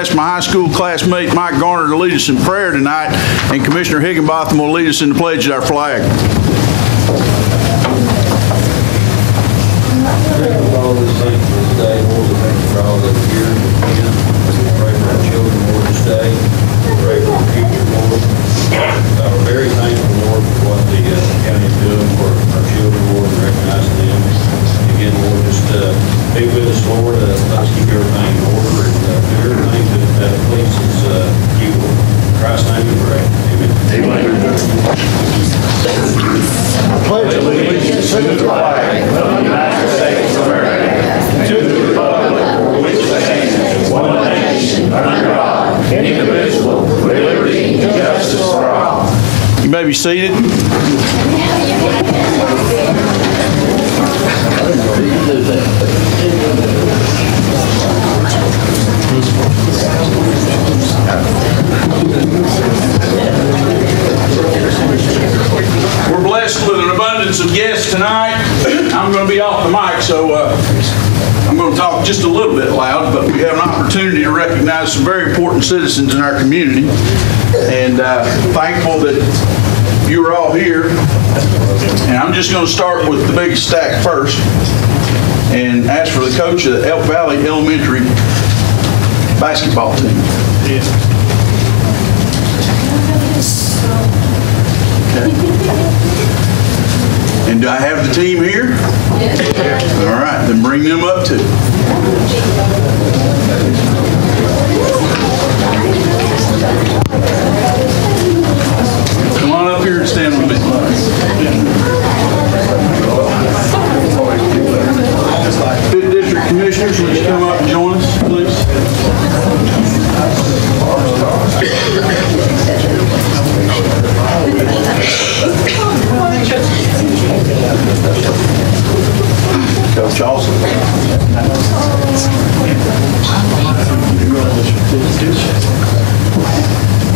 ask my high school classmate Mike Garner to lead us in prayer tonight, and Commissioner Higginbotham will lead us in the pledge of our flag. Thank you for all this day, Lord. Thank you for all that here again. Pray for our children, Lord, this day. Pray for the future, Lord. We're very thankful, Lord, for what the county is doing for our children, Lord, and recognizing them. Again, Lord, just be with us, Lord. Let us keep everything in order and do everything that pleases you, Lord. In Christ's name we pray. Amen. Pledge allegiance to the flag of the United States of America, to the republic for which it stands, one nation, under God, indivisible, with liberty and justice for all. You may be seated. We're blessed with an abundance of guests tonight. I'm going to be off the mic, so I'm going to talk just a little bit loud, but we have an opportunity to recognize some very important citizens in our community, and thankful that you are all here. And I'm just going to start with the biggest stack first and ask for the coach of the Elk Valley Elementary basketball team. Okay. And do I have the team here? Yes. All right, then bring them up too. Come on up here and stand with me. Fifth District Commissioners, would you come up and join us, please? Coach Olson.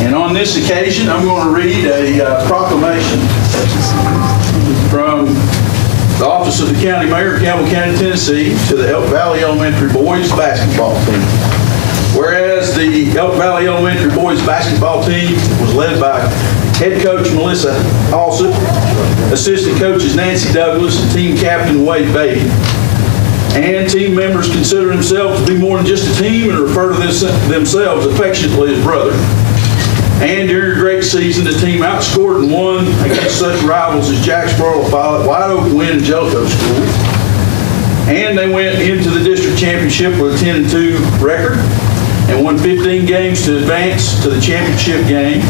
And on this occasion, I'm going to read a proclamation from the Office of the County Mayor of Campbell County, Tennessee, to the Elk Valley Elementary Boys Basketball Team. Whereas the Elk Valley Elementary Boys Basketball Team was led by Head Coach Melissa Alsop, Assistant Coaches Nancy Douglas, and Team Captain Wade Beatty. And team members consider themselves to be more than just a team and refer to themselves affectionately as brother. And during a great season, the team outscored and won against such rivals as Jacksboro, Follett, White Oak, Wynn, and Jellicoe schools. And they went into the district championship with a 10-2 record and won 15 games to advance to the championship game,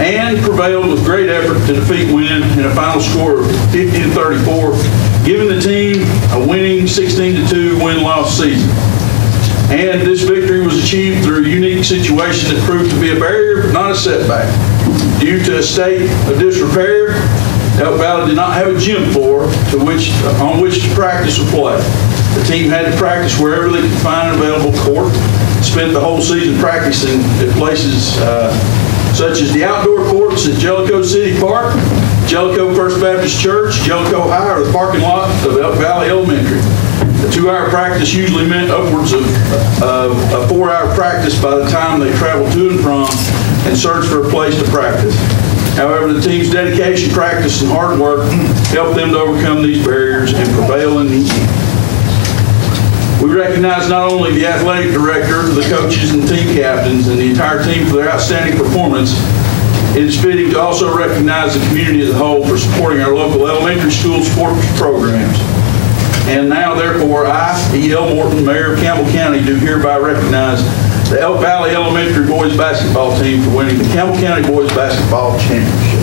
and prevailed with great effort to defeat Wynn in a final score of 50-34, giving the team a winning 16-2 win-loss season. And this victory was achieved through a unique situation that proved to be a barrier, but not a setback. Due to a state of disrepair, Elk Valley did not have a gym floor on which to practice or play. The team had to practice wherever they could find an available court. Spent the whole season practicing at places such as the outdoor courts at Jellicoe City Park, Jellicoe First Baptist Church, Jellicoe High, or the parking lot of Elk Valley Elementary. The 2-hour practice usually meant upwards of a 4-hour practice by the time they traveled to and from and searched for a place to practice. However, the team's dedication, practice, and hard work helped them to overcome these barriers and prevail in the end. We recognize not only the athletic director, the coaches and team captains, and the entire team for their outstanding performance. It is fitting to also recognize the community as a whole for supporting our local elementary school sports programs. And now, therefore, I, E.L. Morton, Mayor of Campbell County, do hereby recognize the Elk Valley Elementary Boys Basketball Team for winning the Campbell County Boys Basketball Championship.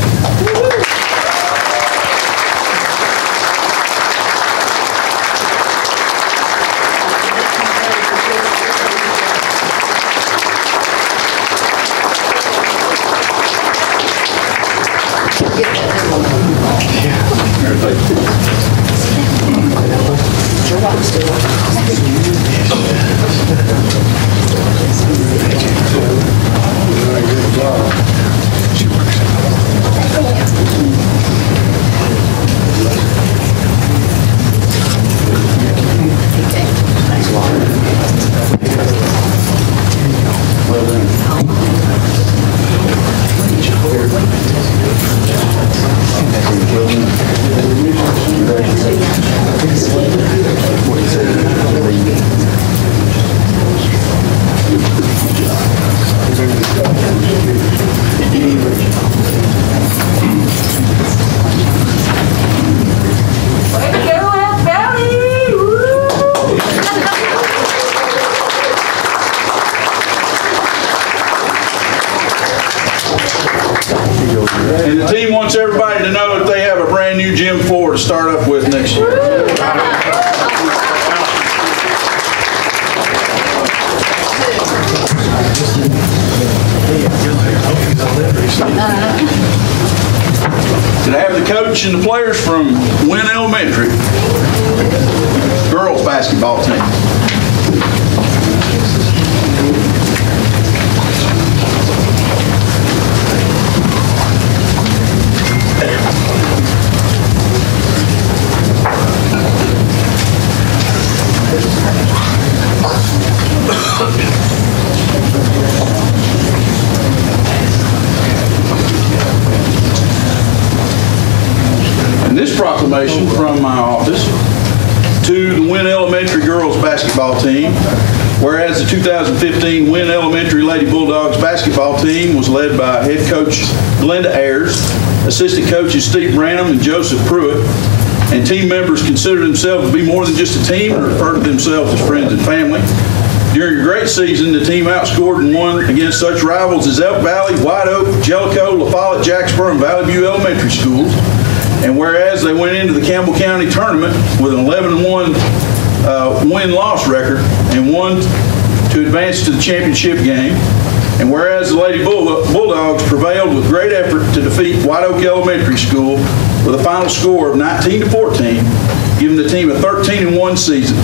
Could I have the coach and the players from Wynn Elementary girls basketball team? And this proclamation from my office to the Wynn Elementary girls basketball team, whereas the 2015 Wynn Elementary Lady Bulldogs basketball team was led by head coach Glenda Ayers, assistant coaches Steve Branham and Joseph Pruitt, and team members consider themselves to be more than just a team and refer to themselves as friends and family. During a great season, the team outscored and won against such rivals as Elk Valley, White Oak, Jellicoe, La Follette, Jacksboro, and Valley View Elementary Schools. And whereas they went into the Campbell County tournament with an 11-1 win-loss record and won to advance to the championship game. And whereas the Lady Bulldogs prevailed with great effort to defeat White Oak Elementary School with a final score of 19-14, giving the team a 13-1 season.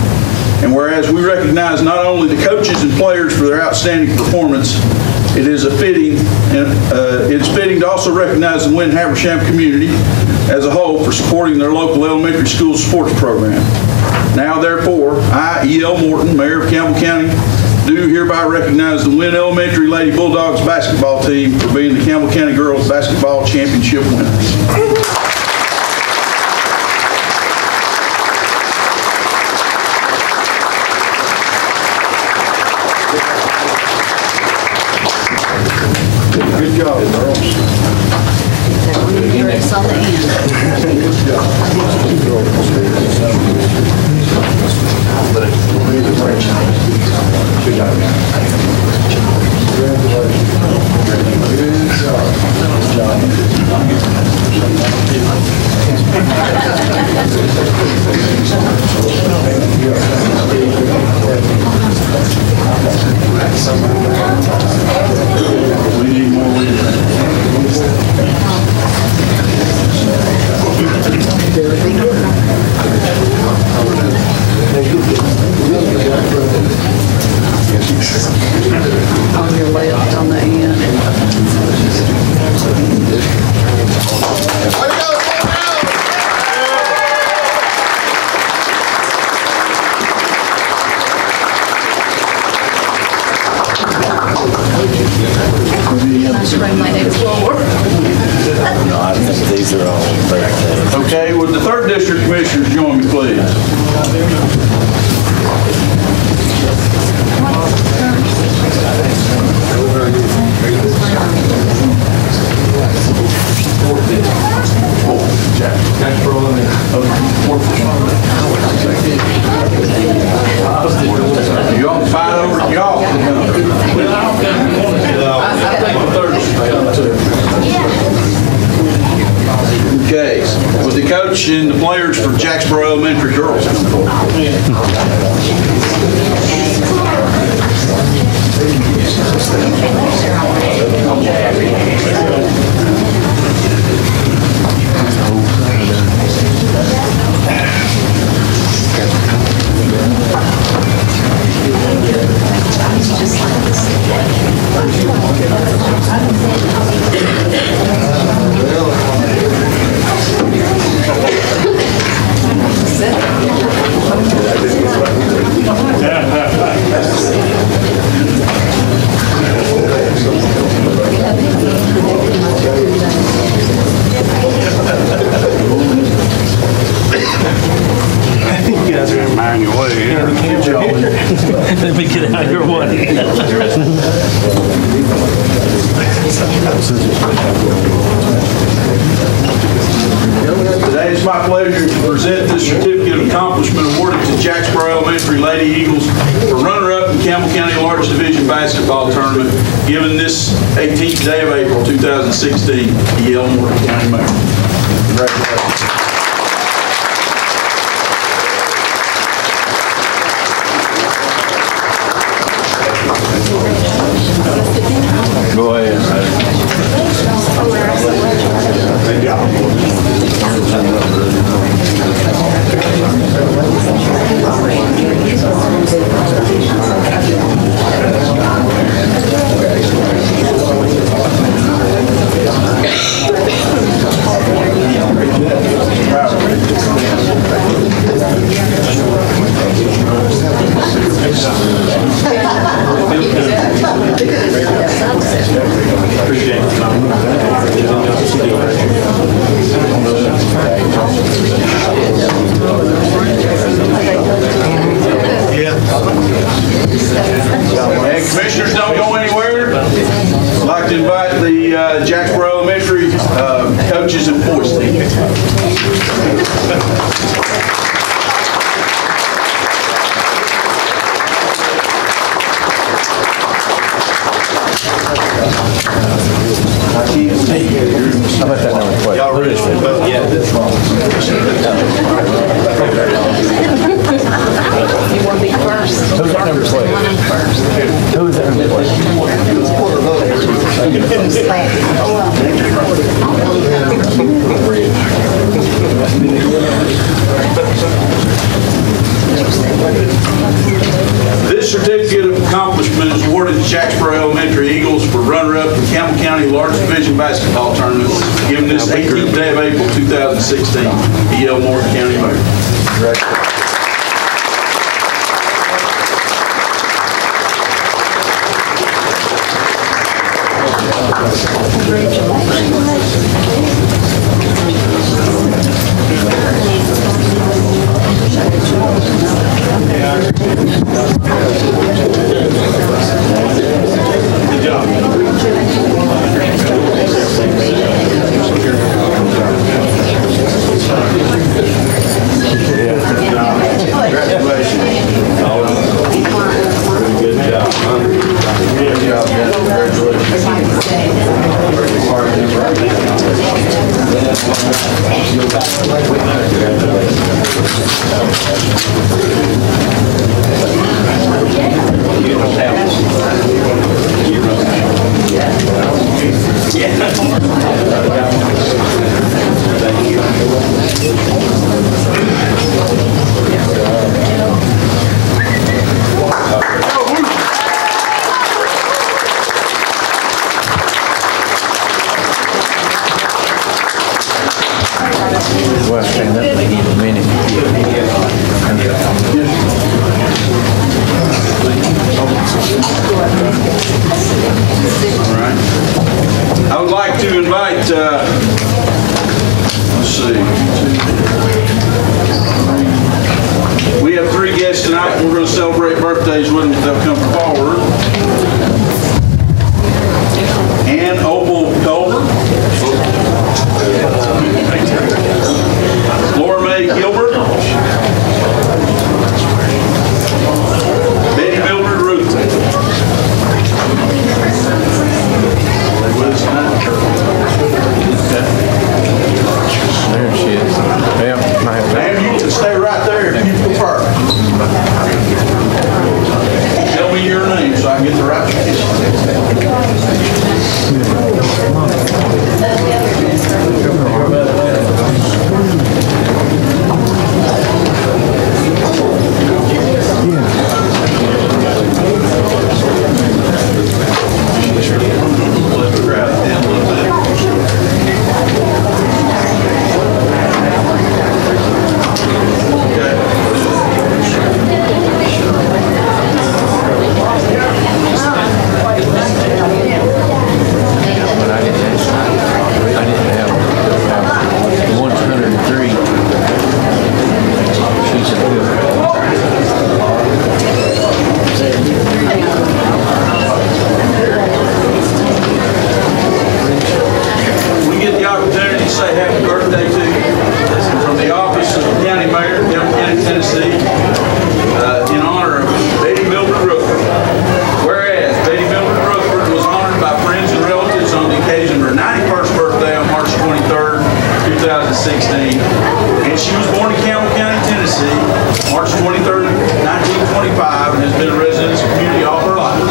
And whereas we recognize not only the coaches and players for their outstanding performance, it is fitting to also recognize the Wynn Habersham community as a whole for supporting their local elementary school sports program. Now, therefore, I, E.L. Morton, Mayor of Campbell County, do hereby recognize the Wynn Elementary Lady Bulldogs basketball team for being the Campbell County Girls Basketball Championship winners. Good job, girls. Dress on the We need more leaders. on your left on the end. Nice room they do forward. No, I think these are all birthdays. Okay, would the 3rd District Commissioners join me, please? You all fight over y'all. Okay, with the coach and the players for Jacksboro Elementary girls. You guys are in mind your way. Let me get out of your way. Today it's my pleasure to present this certificate of accomplishment awarded to Jacksboro Elementary Lady Eagles for runner-up in Campbell County Large Division Basketball Tournament, given this 18th day of April 2016, E.L. Morton County Mayor. Congratulations. Go ahead. Good job. don't go anywhere, I'd like to invite the Jacksboro Elementary coaches and boys team. How about that number 12? Y'all ready? Yeah. You want to be first? Who's that number 12? First. Who's that number 12? This certificate of accomplishment is awarded to Jacksboro Elementary Eagles for runner-up in Campbell County Large Division Basketball Tournament, given this 18th day of April 2016. E.L. Morton County Mayor. Good job. Well, stand up and give a minute. All right. I would like to invite, let's see. We have 3 guests tonight, and we're going to celebrate birthdays with them if they'll come forward. Ann Opal Culver. Laura Mae Gilbert. Betty Mildred Ruth. There she is. Yeah, Ma'am, you can stay right there if you prefer. Tell me your name so I can get the right place. Let the crowd in a little bit. but I didn't have 103. She's a good. We get the opportunity to say happy birthday to you from the office of the county mayor, Campbell County, Tennessee, in honor of Betty Mildred Rookford. Whereas Betty Mildred Rookford was honored by friends and relatives on the occasion of her 91st birthday on March 23rd, 2016. And she was born in Campbell County, Tennessee, March 23rd, 1925, and has been a resident of this community all her life.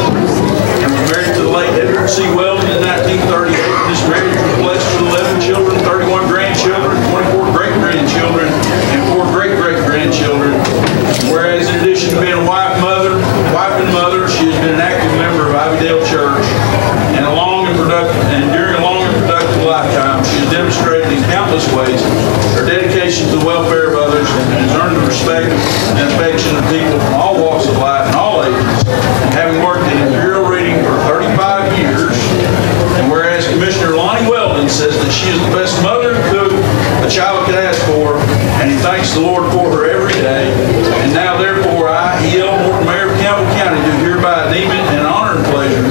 And was married to the late Edward C. Weldon in 1938. This marriage was blessed with 11 children, 31 grandchildren, 24 great-grandchildren, and 4 great-great-grandchildren. Whereas in addition to being a wife and mother, she has been an active member of Ivydale Church, and during a long and productive lifetime, she has demonstrated in countless ways her dedication to the welfare of others and has earned the respect and affection of people from all walks of life and all ages. And having worked in Imperial Reading for 35 years, and whereas Commissioner Lonnie Weldon says that she is the best mother and cook a child could ask for, and he thanks the Lord for her every day. And now, therefore, I, E.L. Morton, Mayor of Campbell County, do hereby deem it an honor and pleasure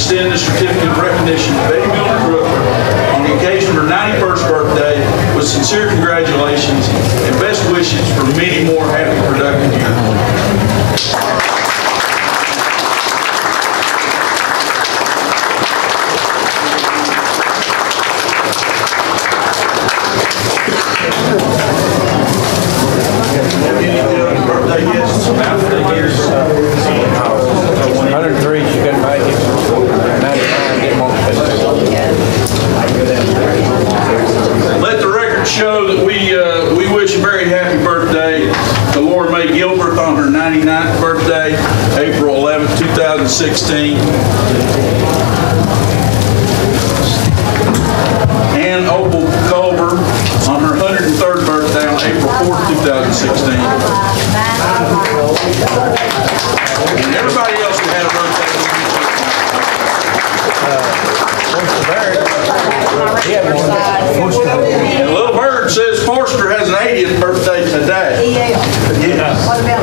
extend this certificate of recognition to Betty Miller Crooker on the occasion of her 91st birthday with sincere congratulations and best wishes for many more happy, productive years. Birthday guests? 103, she couldn't make it. 99, didn't want to. Let the record show that we wish a very happy birthday to Laura Mae Gilbert on her 99th birthday, April 11th, 2016. And Opal Culver on her 103rd birthday on April 4th, 2016. And everybody else who had a birthday. And Little Bird says Forster has an 80th birthday today. Yeah. What about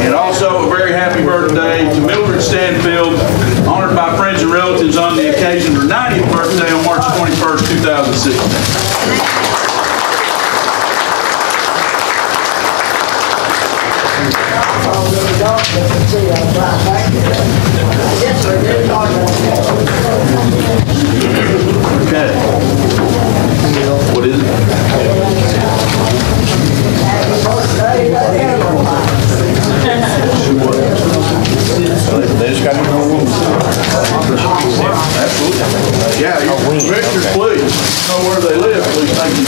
And also a very happy birthday to Mildred Stanfield, honored by friends and relatives on the occasion of her 90th birthday on March 21st, 2016. Okay. What is it? They just got to go. Absolutely. Yeah, Richard, please. Know where they live, please. Thank you.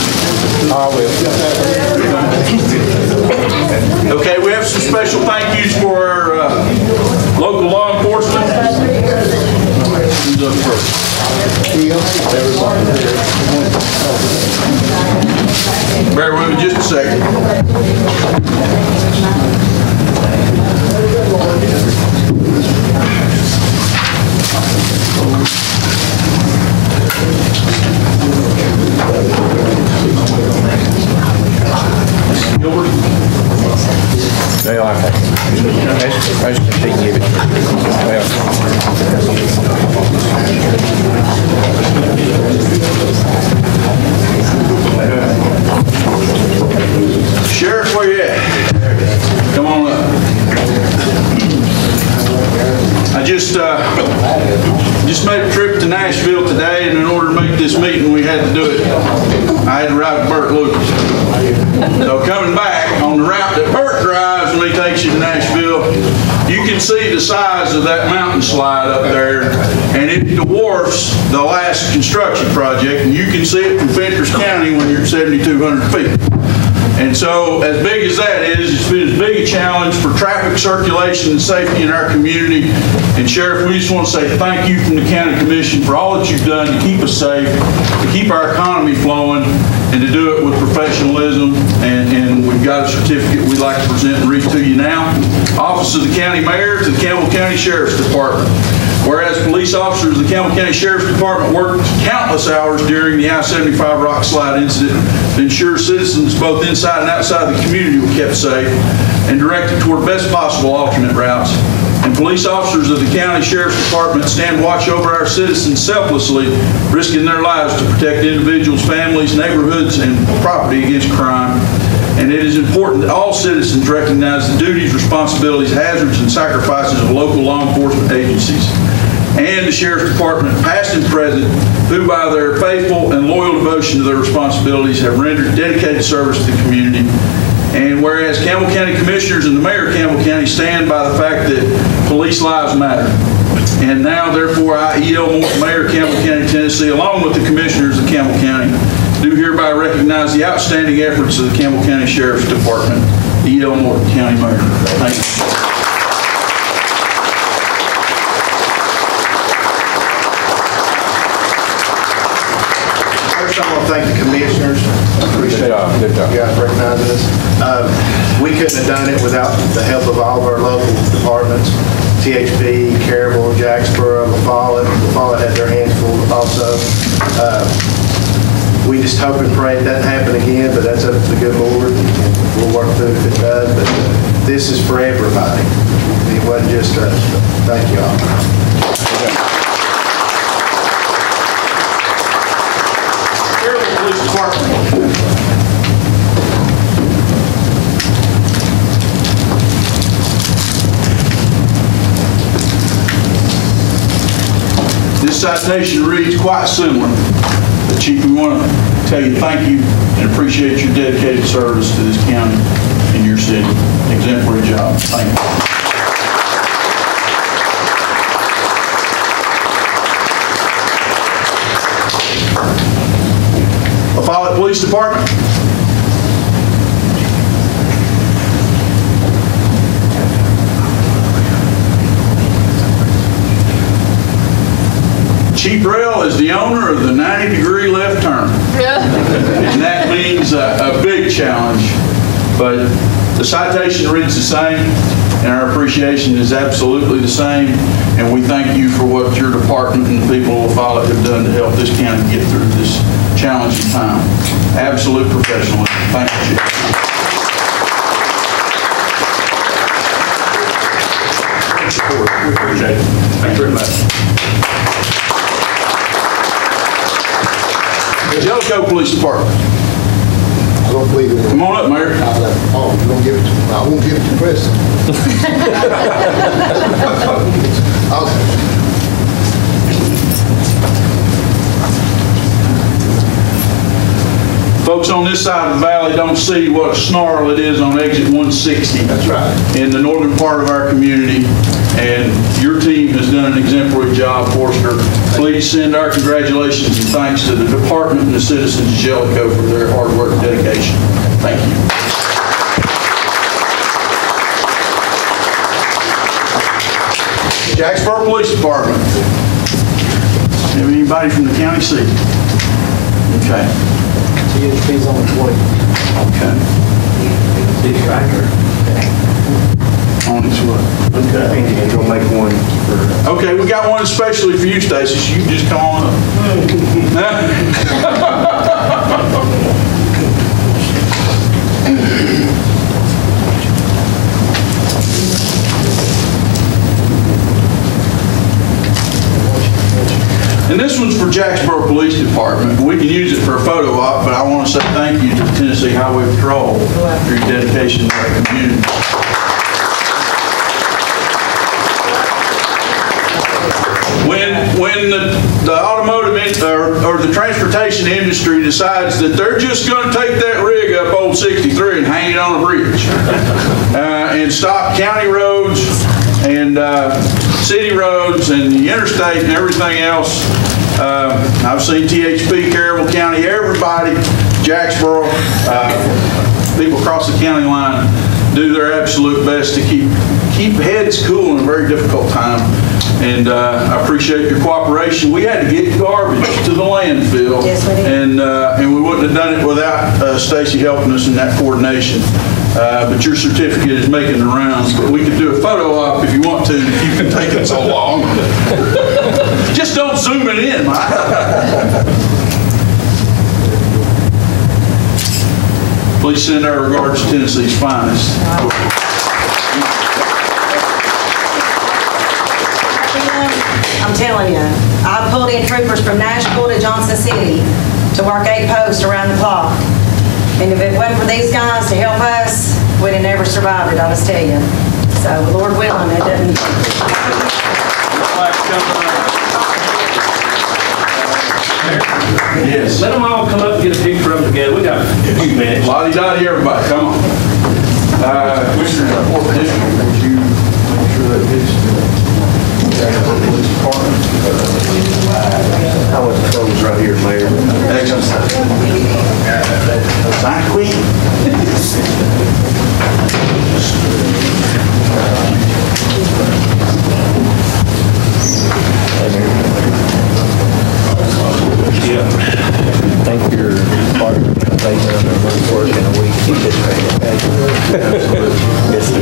Okay, we have some special thank yous for our local law enforcement. Who's up first? Bear with me just a second. Gilbert? They like that. Most of the give it. Sheriff, where you at? Come on up. I just made a trip to Nashville today, and in order to make this meeting, we had to do it. I had to ride with Burt Lucas. So coming back on the route that Burt drives when he takes you to Nashville, you can see the size of that mountain slide up there, and it dwarfs the last construction project, and you can see it from Fentress County when you're at 7,200 feet. And so, as big as that is, it's been as big a challenge for traffic circulation and safety in our community. And Sheriff, we just want to say thank you from the County Commission for all that you've done to keep us safe, to keep our economy flowing, and to do it with professionalism. And we've got a certificate we'd like to present and read to you now. Office of the County Mayor to the Campbell County Sheriff's Department. Whereas police officers of the Campbell County Sheriff's Department worked countless hours during the I-75 rock slide incident to ensure citizens both inside and outside the community were kept safe and directed toward best possible alternate routes. And police officers of the County Sheriff's Department stand watch over our citizens selflessly, risking their lives to protect individuals, families, neighborhoods, and property against crime. And it is important that all citizens recognize the duties, responsibilities, hazards, and sacrifices of local law enforcement agencies and the Sheriff's Department, past and present, who by their faithful and loyal devotion to their responsibilities have rendered dedicated service to the community. And whereas Campbell County Commissioners and the Mayor of Campbell County stand by the fact that police lives matter. And now, therefore, I, E.L. Morton, Mayor of Campbell County, Tennessee, along with the Commissioners of Campbell County, do hereby recognize the outstanding efforts of the Campbell County Sheriff's Department. E.L. Morton, County Mayor. Thank you. First, I want to thank the commissioners. Appreciate Good job. you guys recognizing us. We couldn't have done it without the help of all of our local departments. THP, Carroll, Jacksboro, LaFollette had their hands full also. We just hope and pray it doesn't happen again, but that's up to the good Lord. We'll work through it if it does. But this is for everybody. It wasn't just us. Thank you all. Fairville Police Department. This citation reads quite similar. But Chief, we want to tell you thank you and appreciate your dedicated service to this county and your city. Exemplary job. Thank you. Follett Police Department. Chief Rail is the owner of the 90-degree left turn. And that means a big challenge, but the citation reads the same, and our appreciation is absolutely the same, and we thank you for what your department and the people of Follett have done to help this county get through this challenging time. Absolute professionalism. Thank you, Chief. We appreciate it. Thank you very much. Jellicoe Police Department. I don't believe it. Come on up, Mayor. Oh, you don't give it to, I won't give it to Preston. Okay. Folks on this side of the valley don't see what a snarl it is on exit 160. That's right. In the northern part of our community, and your team has done an exemplary job, Forster. Please send our congratulations and thanks to the department and the citizens of Jellicoe for their hard work and dedication. Thank you. Jacksboro Police Department. Have anybody from the county seat? Okay. THP's on the 20. Okay. Big tractor. On its way. Okay. And we'll make one for... Okay, we got one especially for you, Stacy, so you can just come on And this one's for Jacksboro Police Department. We can use it for a photo op, but I want to say thank you to the Tennessee Highway Patrol for your dedication to our community. When the automotive or the transportation industry decides that they're just going to take that rig up Old 63 and hang it on a bridge and stop county roads and city roads and the interstate and everything else. I've seen THP, Caryville County, everybody, Jacksboro, people across the county line do their absolute best to keep heads cool in a very difficult time. And I appreciate your cooperation. We had to get garbage to the landfill. Yes, we did. And we wouldn't have done it without Stacy helping us in that coordination. But your certificate is making the rounds. But we could do a photo op if you want to, if you've been taking so long. Just don't zoom it in, Mike. Please send our regards to Tennessee's finest. I'm telling you, I pulled in troopers from Nashville to Johnson City to work 8 posts around the clock. And if it wasn't for these guys to help us, we'd have never survived it, I must tell you. So, Lord willing, it doesn't. Yes. Let them all come up and get a picture of them together. We got a few minutes. Lottie-dottie, everybody, come on. Commissioner, the 4th District, would you make sure that gets to the Police Department? How much clothes right here, Mayor? Excellent. Sign Queen. Yeah. Thank your partner. They done their work in a week. Keep this ready.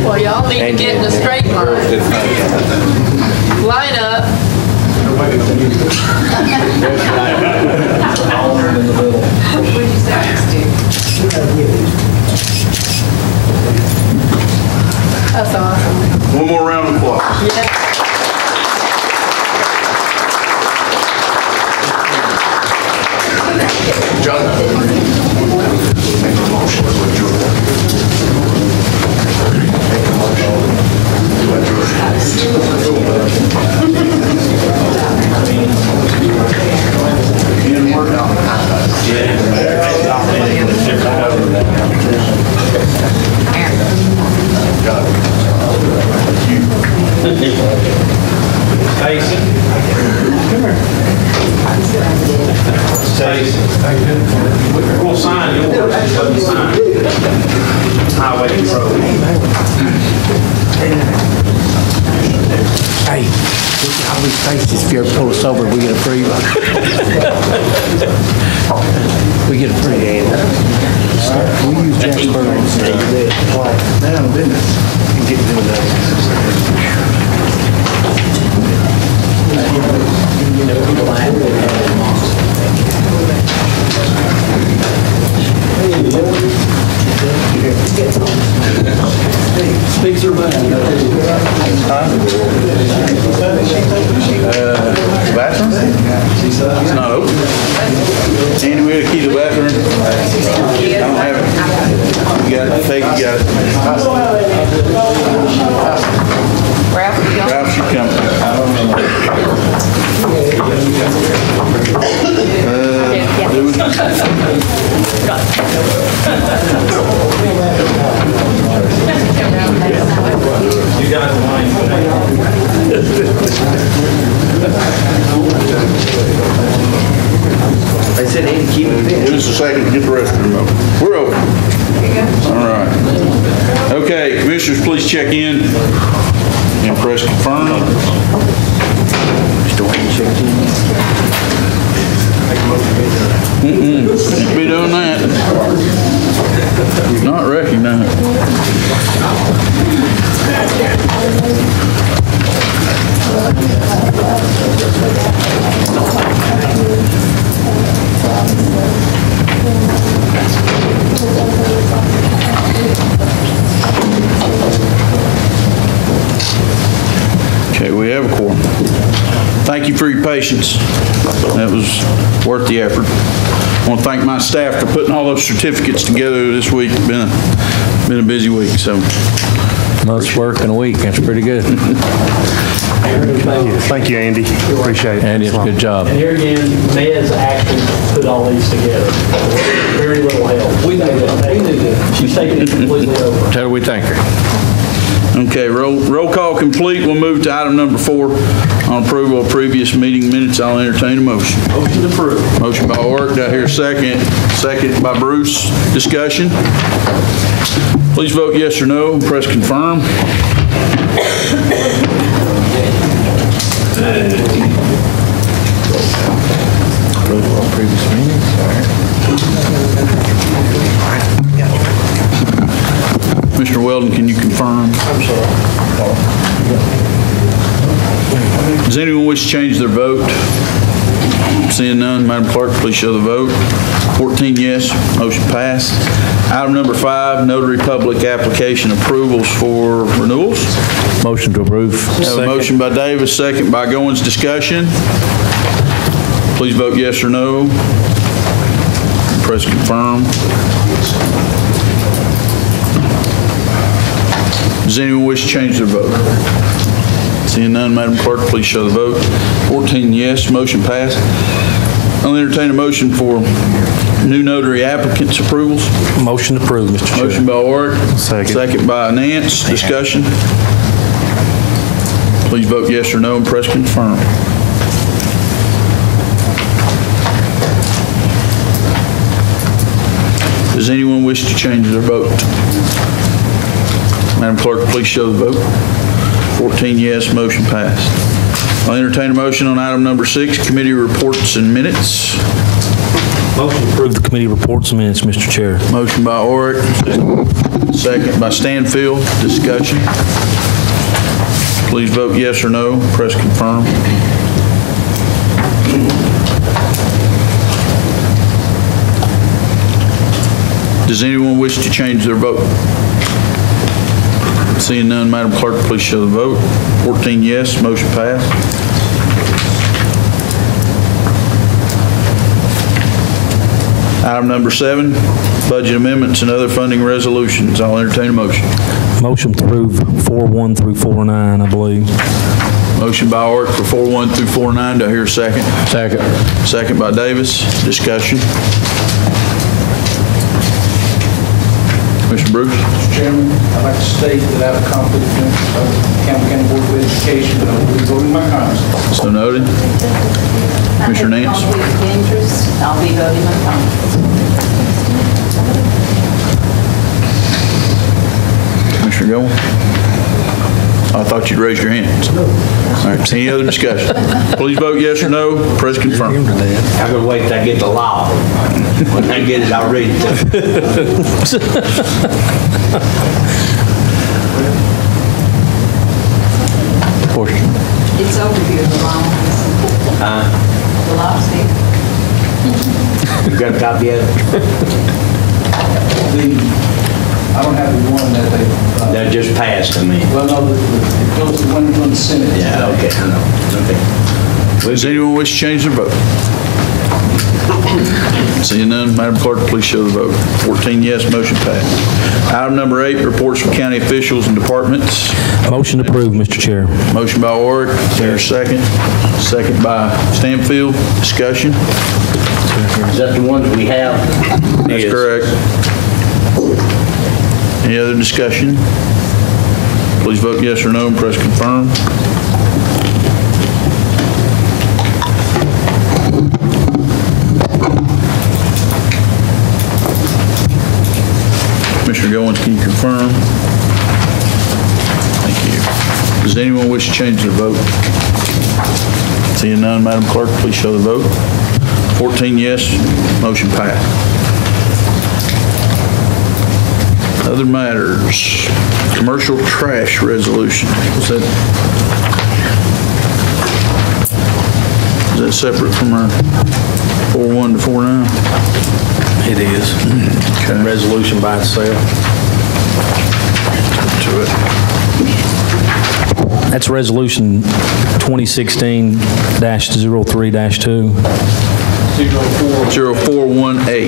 Well, y'all need to get in a straight line. Line up. What'd you say, Stu? That's awesome. One more round of applause. Stacy. Stacy. We'll sign yours, but you sign. Highway Patrol. Hey, I'll be Stacy's if you ever pull us over, we get a free one. We get a free hand. We use Jasper instead. Man, business. You get doing that. Speaks her back. Bathroom? It's not open. Andy, we gotta key the bathroom. I don't have it. You got it. Peggy got it. Ralph should come. Do we? You got the line. I said, hey, keep it in. Give us a second to get the restroom open. We're open. All right. Okay, commissioners, please check in and press confirm. Can't be doing that. Not recognized. Okay, we have a quorum. Thank you for your patience. That was worth the effort. I want to thank my staff for putting all those certificates together this week. It's been a busy week, so. Most work in a week, that's pretty good. Thank you, Andy. Appreciate it. Andy, good job. And here again, Mez actually put all these together. Very little help. We know that. She's taking it completely over. Tell her we thank her. Okay, roll call complete. We'll move to item number 4 on approval of previous meeting minutes. I'll entertain a motion. Motion approved. Motion by Art. Do I hear a second? Second by Bruce. Discussion. Please vote yes or no. Press confirm. Approval of previous meetings. Mr. Weldon, can you confirm? I'm sorry. Does anyone wish to change their vote? Seeing none, Madam Clerk, please show the vote. 14 yes, motion passed. Item number 5, notary public application approvals for renewals. Motion to approve. Have a motion by Davis, second by Goins. Discussion. Please vote yes or no. Press confirm. Does anyone wish to change their vote? Seeing none, Madam Clerk, please show the vote. 14 yes, motion passed. I'll entertain a motion for new notary applicants approvals. Motion approved, Mr. Chair. Motion by Art. Second. Second by Nance. Discussion. Please vote yes or no and press confirm. Does anyone wish to change their vote? Madam Clerk, please show the vote. 14 yes, motion passed. I'll entertain a motion on item number 6, committee reports and minutes. Motion approved. Approve the committee reports and minutes, Mr. Chair. Motion by Oric, second by Stanfield. Discussion. Please vote yes or no. Press confirm. Does anyone wish to change their vote? Seeing none, Madam Clerk, please show the vote. 14 yes, motion passed. Item number 7, budget amendments and other funding resolutions. I'll entertain a motion. Motion to approve 4-1 through 4-9, I believe. Motion by Orrick for 4-1 through 4-9. Do I hear a second? Second. Second by Davis. Discussion. Mr. Bruce? Mr. Chairman, I'd like to state that I have a conflict of interest of the Campbell County Board of Education, but I will be voting my conscience. So noted. Commissioner Nance? Conflict of interest, I'll be voting my conscience. Commissioner Gold? I thought you'd raise your hands. All right, any other discussion? Please vote yes or no. Press confirm. I'm going to wait till I get the law. When I get it, I'll read it. It's over here, the law. The law's here. You got a copy of it? I don't have the one that they, That just passed, I mean. well, no, it goes to one from the Senate. Yeah, okay, I know. Okay. Does anyone wish to change their vote? Seeing none, Madam Clerk, please show the vote. 14 yes, motion passed. Item number 8, reports from county officials and departments. Motion approved, Mr. Chair. Motion by Orrick, is there a second? Second by Stanfield. Discussion? Is that the ones we have? That's correct. Any other discussion? Please vote yes or no and press confirm. Commissioner Goins, can you confirm? Thank you. Does anyone wish to change their vote? Seeing none, Madam Clerk, please show the vote. 14 yes, motion passed. Other matters, commercial trash resolution. Is that separate from our 4-1 to 4-9? It is. Okay. Resolution by itself. To it. That's resolution 2016-03-2. 0418,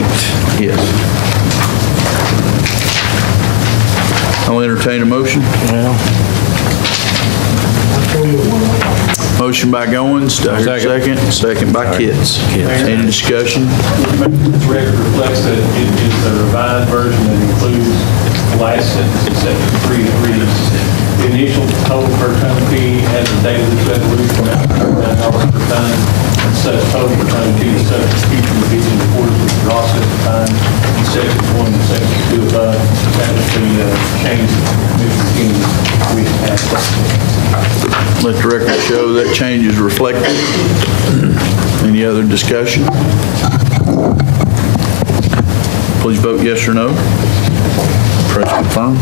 yes. I'll entertain a motion. Motion by Goins, do I hear a second? Second by Kitts. Any discussion? This record reflects that it is a revised version that includes the last sentence, except for 3 and reads. The initial total per ton fee as of date of this resolution, $9 per ton, and such total per ton fee is subject to future revision in accordance with the Ross at the time, in sections 1 and section 2 above. That was the change Mr. King we passed. Let the record show that change is reflected. Any other discussion? Please vote yes or no. Press confirm.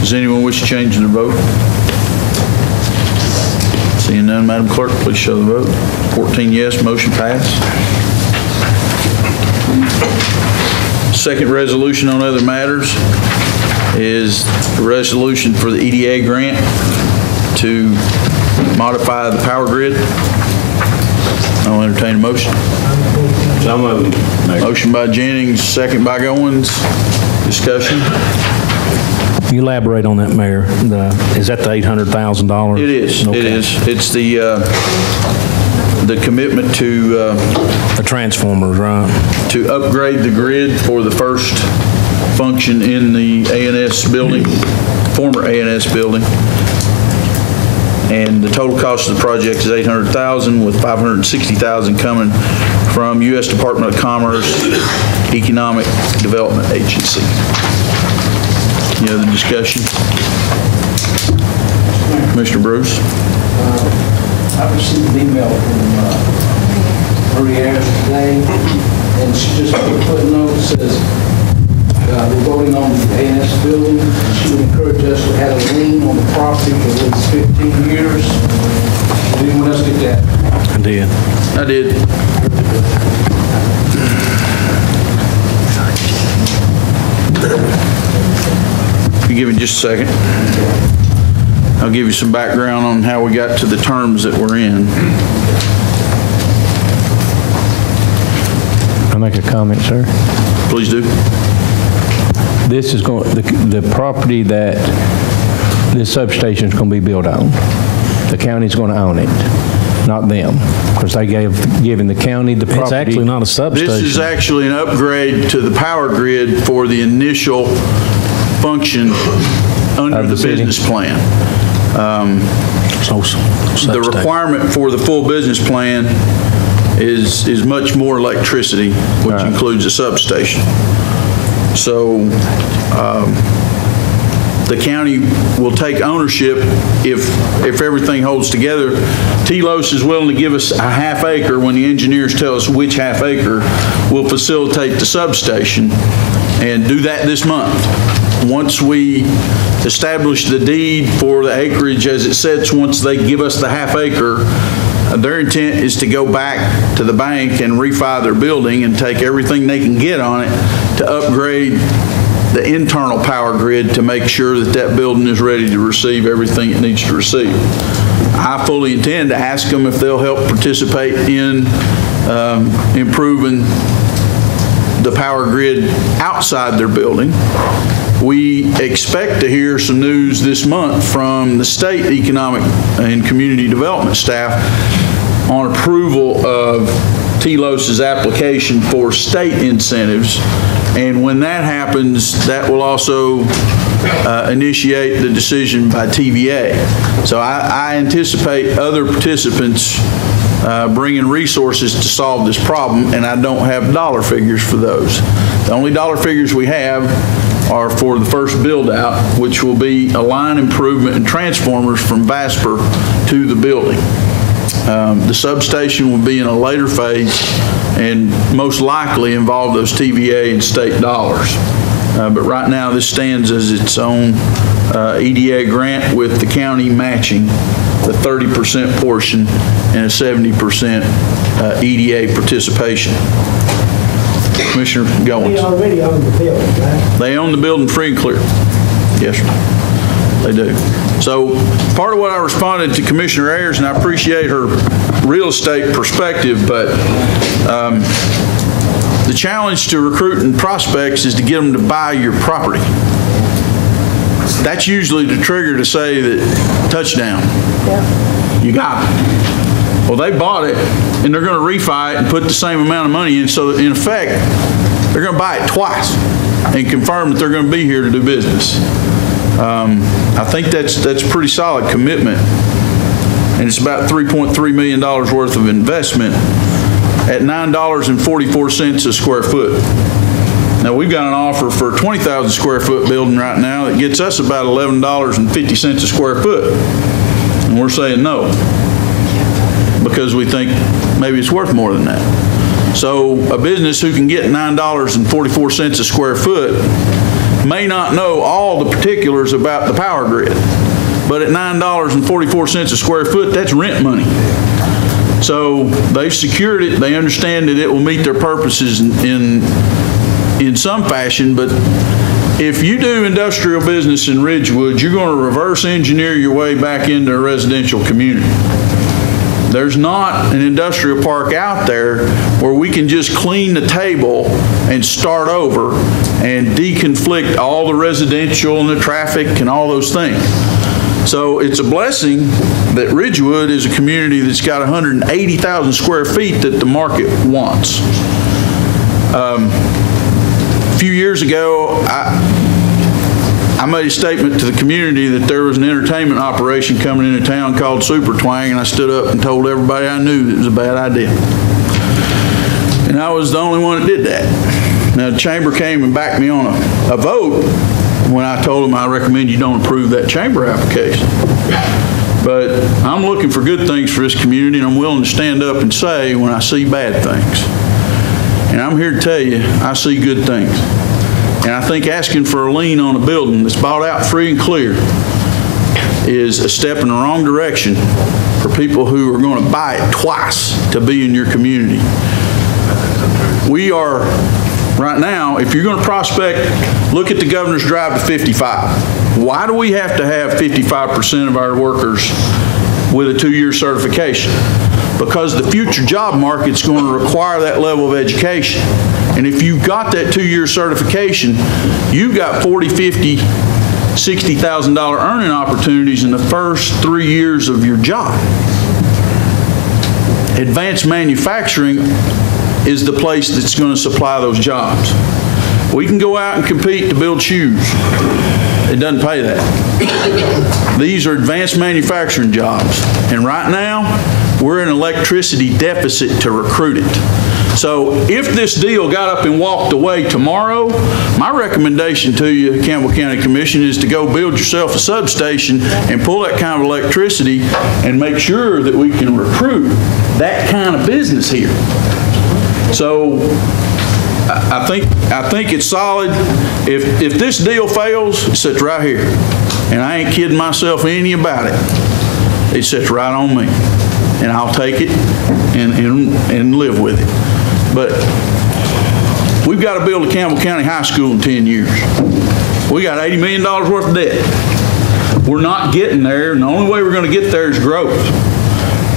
Does anyone wish to change their vote? Seeing none, Madam Clerk, please show the vote. 14 yes, motion passed. Second resolution on other matters is the resolution for the EDA grant to modify the power grid. I'll entertain a motion. So moved. Motion by Jennings, second by Goins. Discussion? Can you elaborate on that, Mayor? Is that the $800,000? It is. Okay. It is. It's the commitment to The transformers, right? to upgrade the grid for the first function in the ANS building, former ANS building. And the total cost of the project is $800,000, with $560,000 coming from U.S. Department of Commerce Economic Development Agency. Any other discussion? Mr. Bruce? I received an email from Marie Ayers today, and she just put a note that says, we're voting on the ANS building, and she would encourage us to have a lien on the property for at least 15 years. Did anyone else get that? I did. I did. give me just a second. I'll give you some background on how we got to the terms that we're in. I'll make a comment, sir. Please do. This is going, the property that this substation is going to be built on, the county's going to own it, not them, because they given the county the property. It's actually not a substation. This is actually an upgrade to the power grid for the initial function under the business plan. The requirement for the full business plan is much more electricity, which includes a substation. So the county will take ownership if everything holds together. TLOS is willing to give us a half acre. When the engineers tell us which half acre, we'll facilitate the substation and do that this month. Once we establish the deed for the acreage as it sits, once they give us the half acre, their intent is to go back to the bank and refi their building and take everything they can get on it to upgrade the internal power grid to make sure that that building is ready to receive everything it needs to receive. I fully intend to ask them if they'll help participate in improving the power grid outside their building. We expect to hear some news this month from the state economic and community development staff on approval of TLOS's application for state incentives. And when that happens, that will also initiate the decision by TVA. So I anticipate other participants bringing resources to solve this problem, and I don't have dollar figures for those. The only dollar figures we have are for the first build out, which will be a line improvement and transformers from Vasper to the building. The substation will be in a later phase and most likely involve those TVA and state dollars. But right now this stands as its own EDA grant with the county matching the 30% portion and a 70% EDA participation. Commissioner Goins. They already own the building, right? They own the building free and clear. Yes, sir. They do. So part of what I responded to Commissioner Ayers, and I appreciate her real estate perspective, but the challenge to recruiting prospects is to get them to buy your property. That's usually the trigger to say that touchdown. Yeah. You got it. Well, they bought it, and they're going to refi it and put the same amount of money in, so in effect, they're going to buy it twice and confirm that they're going to be here to do business. I think that's a pretty solid commitment, and it's about $3.3 million worth of investment at $9.44 a square foot. Now, we've got an offer for a 20,000 square foot building right now that gets us about $11.50 a square foot, and we're saying no, because we think maybe it's worth more than that. So a business who can get $9.44 a square foot may not know all the particulars about the power grid, but at $9.44 a square foot, that's rent money. So they've secured it. They understand that it will meet their purposes in some fashion, but if you do industrial business in Ridgewood, you're going to reverse engineer your way back into a residential community. There's not an industrial park out there where we can just clean the table and start over and deconflict all the residential and the traffic and all those things. So it's a blessing that Ridgewood is a community that's got 180,000 square feet that the market wants. A few years ago, I made a statement to the community that there was an entertainment operation coming into town called Super Twang, and I stood up and told everybody I knew that it was a bad idea. And I was the only one that did that. Now, the chamber came and backed me on a vote when I told them I recommend you don't approve that chamber application. But I'm looking for good things for this community, and I'm willing to stand up and say when I see bad things. And I'm here to tell you, I see good things. And I think asking for a lien on a building that's bought out free and clear is a step in the wrong direction for people who are going to buy it twice to be in your community. We are, right now, if you're going to prospect, look at the Governor's Drive to 55. Why do we have to have 55% of our workers with a 2-year certification? Because the future job market's going to require that level of education. And if you've got that 2-year certification, you've got $40,000, $50,000, $60,000 earning opportunities in the first 3 years of your job. Advanced manufacturing is the place that's going to supply those jobs. We can go out and compete to build shoes. It doesn't pay that. These are advanced manufacturing jobs. And right now, we're in an electricity deficit to recruit it. So if this deal got up and walked away tomorrow, my recommendation to you, Campbell County Commission, is to go build yourself a substation and pull that kind of electricity and make sure that we can recruit that kind of business here. So I think it's solid. If this deal fails, it sits right here. And I ain't kidding myself any about it. It sits right on me. And I'll take it and live with it. But we've got to build a Campbell County High School in 10 years. We got $80 million worth of debt. We're not getting there, and the only way we're going to get there is growth.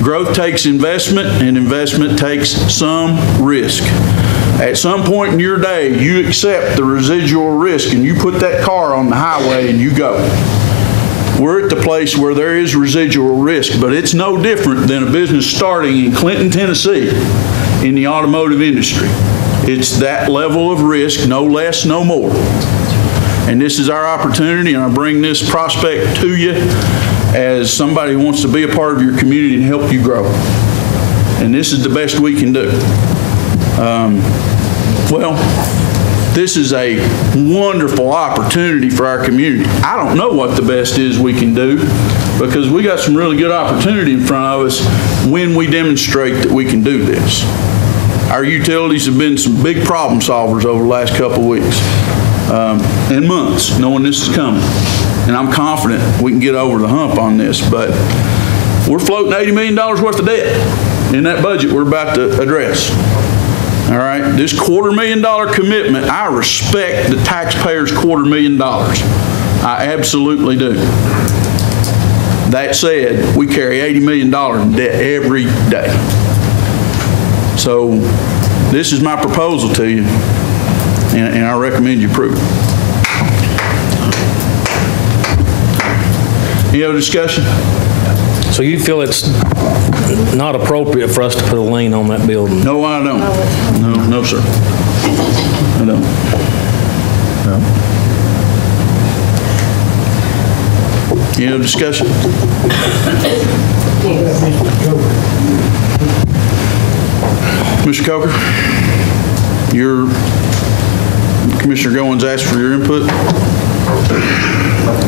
Growth takes investment, and investment takes some risk. At some point in your day, you accept the residual risk, and you put that car on the highway and you go. We're at the place where there is residual risk, but it's no different than a business starting in Clinton, Tennessee, in the automotive industry. It's that level of risk, no less, no more. And this is our opportunity, and I bring this prospect to you as somebody who wants to be a part of your community and help you grow. And this is the best we can do. Well, this is a wonderful opportunity for our community. I don't know what the best is we can do, because we got some really good opportunity in front of us when we demonstrate that we can do this. Our utilities have been some big problem solvers over the last couple of weeks and months, knowing this is coming. And I'm confident we can get over the hump on this, but we're floating $80 million worth of debt in that budget we're about to address. All right, this $250,000 commitment, I respect the taxpayers' $250,000. I absolutely do. That said, we carry $80 million in debt every day. So this is my proposal to you, and I recommend you approve it. Any other discussion? So you feel it's not appropriate for us to put a lien on that building? No, I don't. No, sir. I don't. No. Any other discussion? Mr. Coker, Commissioner Goins asked for your input.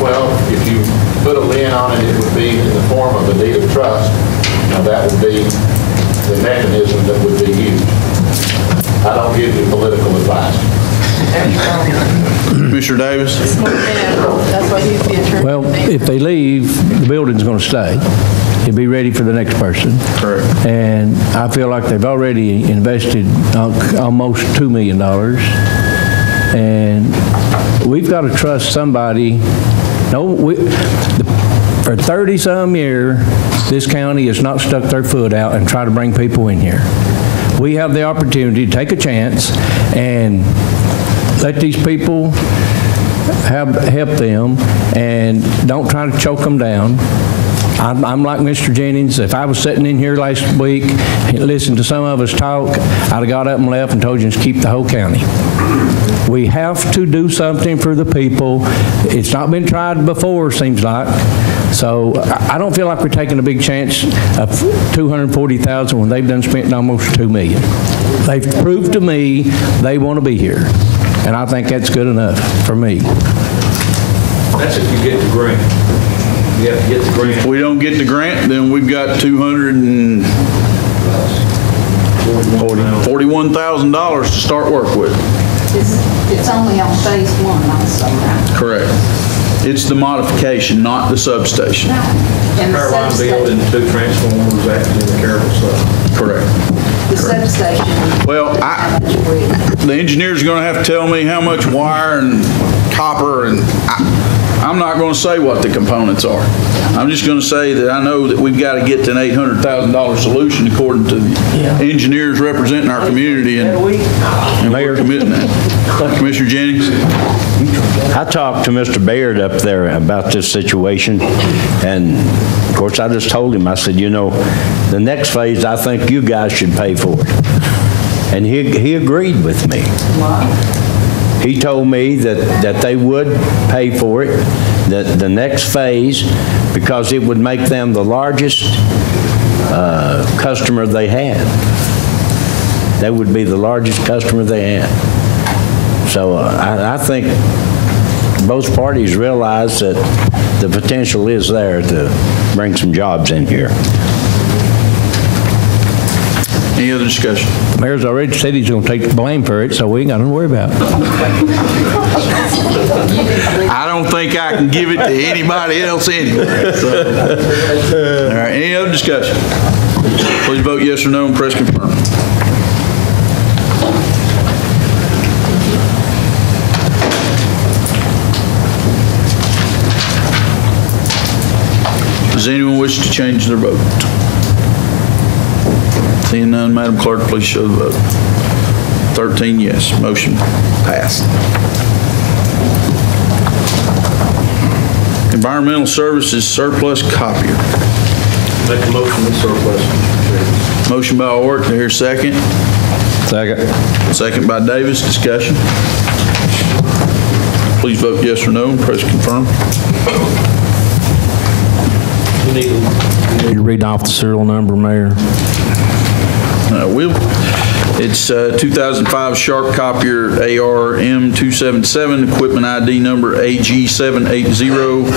Well, if you put a lien on it, it would be in the form of a deed of trust. Now, that would be the mechanism that would be used. I don't give you political advice. Commissioner Davis? That's why he's the attorney. Well, if they leave, the building's going to stay. It'll be ready for the next person. Correct. And I feel like they've already invested almost $2 million. And we've got to trust somebody. For 30-some years, this county has not stuck their foot out and tried to bring people in here. We have the opportunity to take a chance and let these people help them, and don't try to choke them down. I'm like Mr. Jennings. If I was sitting in here last week and listened to some of us talk, I'd have got up and left and told you to keep the whole county. We have to do something for the people. It's not been tried before, seems like. So I don't feel like we're taking a big chance of $240,000 when they've done spent almost $2 million. They've proved to me they want to be here, and I think that's good enough for me. That's if you get the grant. You have to get the grant. If we don't get the grant, then we've got $241,000 to start work with. It's only on phase one also, right? Correct. It's the modification, not the substation. And the Power line substation, build and 2 transformers acting in the Carroll side. Correct. the substation. Well, the engineer's going to have to tell me how much wire and copper, and I'm not going to say what the components are. I'm just going to say that I know that we've got to get to an $800,000 solution according to the engineers representing our community, and we're committing that. Commissioner Jennings? I talked to Mr. Baird up there about this situation, and of course, I just told him, I said, you know, the next phase, I think you guys should pay for it. And he agreed with me. He told me that they would pay for it, that the next phase, because it would make them the largest customer they had. They would be the largest customer they had. So I think both parties realize that the potential is there to bring some jobs in here. Any other discussion? Mayor's already said he's going to take the blame for it, so we ain't got nothing to worry about. I don't think I can give it to anybody else anyway. So. All right, any other discussion? Please vote yes or no and press confirm. Does anyone wish to change their vote? Seeing none, Madam Clerk, please show the vote. 13 yes, motion passed. Environmental Services surplus copier. Make a motion with surplus. Motion by Ork, do I hear a second? Second. Second by Davis, discussion. Please vote yes or no and press confirm. You read off the serial number, Mayor. I will. It's 2005 Sharp copier AR-M277, equipment ID number AG780,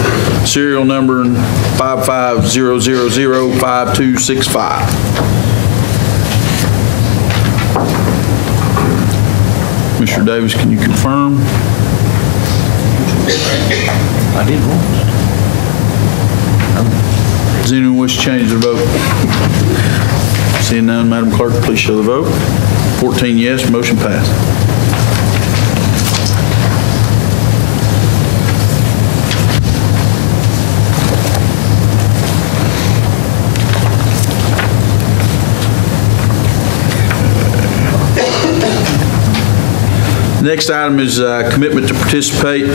serial number 55005265. Mr. Davis, can you confirm? I did once. Does anyone wish to change their vote? Seeing none, Madam Clerk, please show the vote. 14 yes, motion passed. Next item is commitment to participate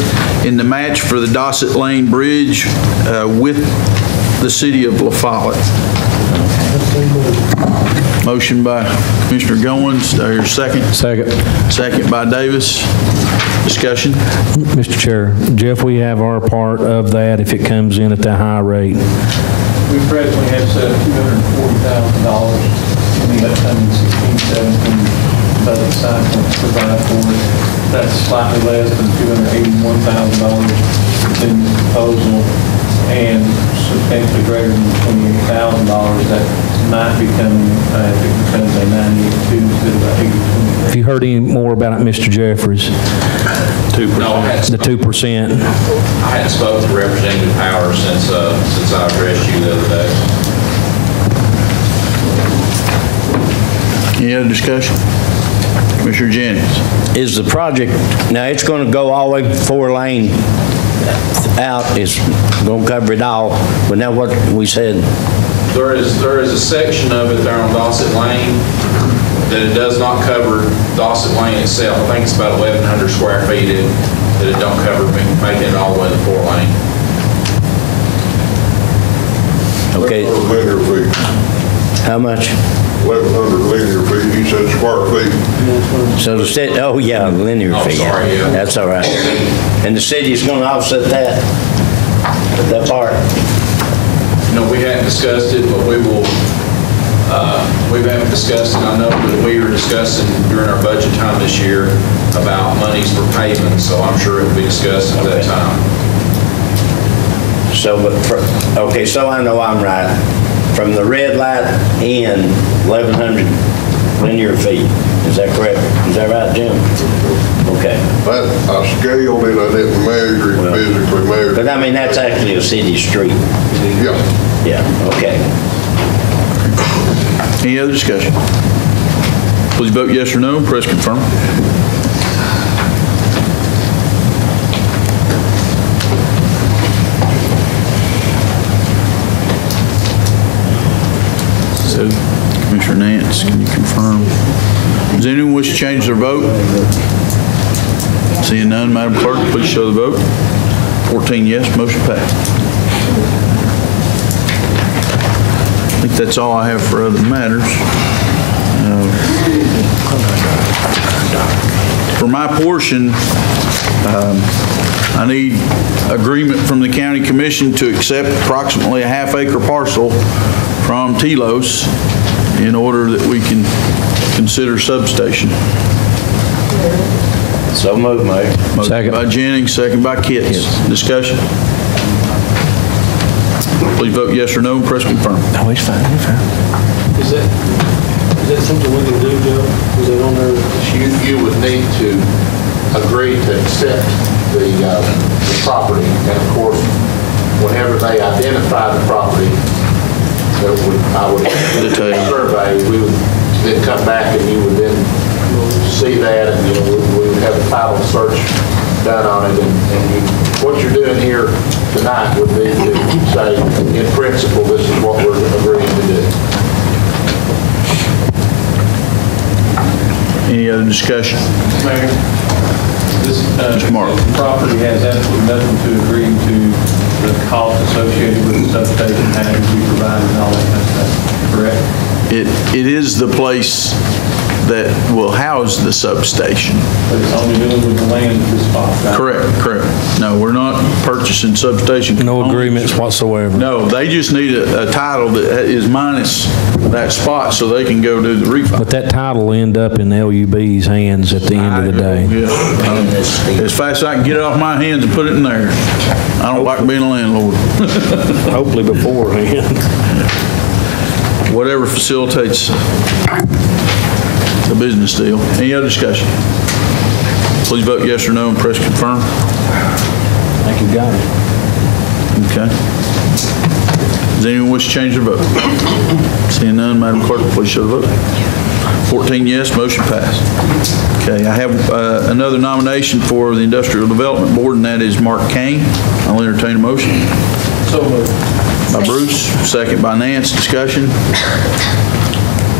in the match for the Dossett Lane Bridge with the city of La Follette. Motion by Commissioner Goins. Do I hear a second? Second. Second by Davis. Discussion. Mr. Chair, Jeff, we have our part of that if it comes in at that high rate. We presently have set $240,000 in the upcoming 16-17 budget cycle to provide for it. That's slightly less than $281,000 in the proposal and substantially greater than $28,000 that might be coming if it becomes a 98-2 instead of a 80-20. Have you heard any more about it, Mr. Jeffries? 2%. No, I hadn't The 2%? I hadn't spoken to Representative Powers since I addressed you the other day. Any other discussion? Commissioner Jennings. Is the project, now it's going to go all the way 4-lane out, it's going to cover it all, but now what we said? There is a section of it there on Dossett Lane that it does not cover Dossett Lane itself. I think it's about 1,100 square feet that it don't cover, making it all the way to 4-lane. Okay. 1,100 linear feet. How much? 1,100 linear feet, he said square feet. So the city, oh yeah, linear feet. sorry, yeah. That's all right. And the city's going to offset that part? No, we hadn't discussed it, but we will, we haven't discussed it. I know that we were discussing during our budget time this year about monies for paving, so I'm sure it will be discussed at that time. So, okay, so I know I'm right. From the red light in, 1,100 linear feet. Is that correct? Is that right, Jim? Okay. That, I scaled it, I didn't measure it, physically measure it. But I mean, that's actually a city street. Yeah. Yeah, okay. Any other discussion? Please vote yes or no and press confirm. Katz, can you confirm? Does anyone wish to change their vote? Seeing none, Madam Clerk, please show the vote. 14 yes, motion passed. I think that's all I have for other matters. For my portion, I need agreement from the county commission to accept approximately a half-acre parcel from Telos in order that we can consider substation. So moved, Mayor. Motion by Jennings, second by Kitts. Discussion? Please vote yes or no and press confirm. No, he's fine, he's fine. Is that something we can do, Joe? Is that on there? You would need to agree to accept the property, and of course, whenever they identify the property, I would survey, we would then come back and you would then see that, and we would have a title search done on it, and what you're doing here tonight would be to say, in principle, this is what we're agreeing to do. Any other discussion? Mayor, this Mark. property has absolutely nothing to agree to the cost associated with the substation having to be provided and all that kind of stuff, correct? It is the place that will house the substation. But it's only dealing with the land at this spot, right? Correct. No, we're not purchasing substation. No agreements whatsoever. No, they just need a title that is minus that spot so they can go do the refi. But that title will end up in LUB's hands at the end of the day. Yeah. As fast as I can get it off my hands and put it in there. I don't like being a landlord. Hopefully beforehand. Whatever facilitates the business deal. Any other discussion? Please vote yes or no and press confirm. I think you got it. Okay. Does anyone wish to change their vote? Seeing none, Madam Clerk, please show the vote. 14 yes, motion passed. Okay, I have another nomination for the Industrial Development Board, and that is Mark Kane. I'll entertain a motion. So moved. By Bruce, second by Nance. Discussion?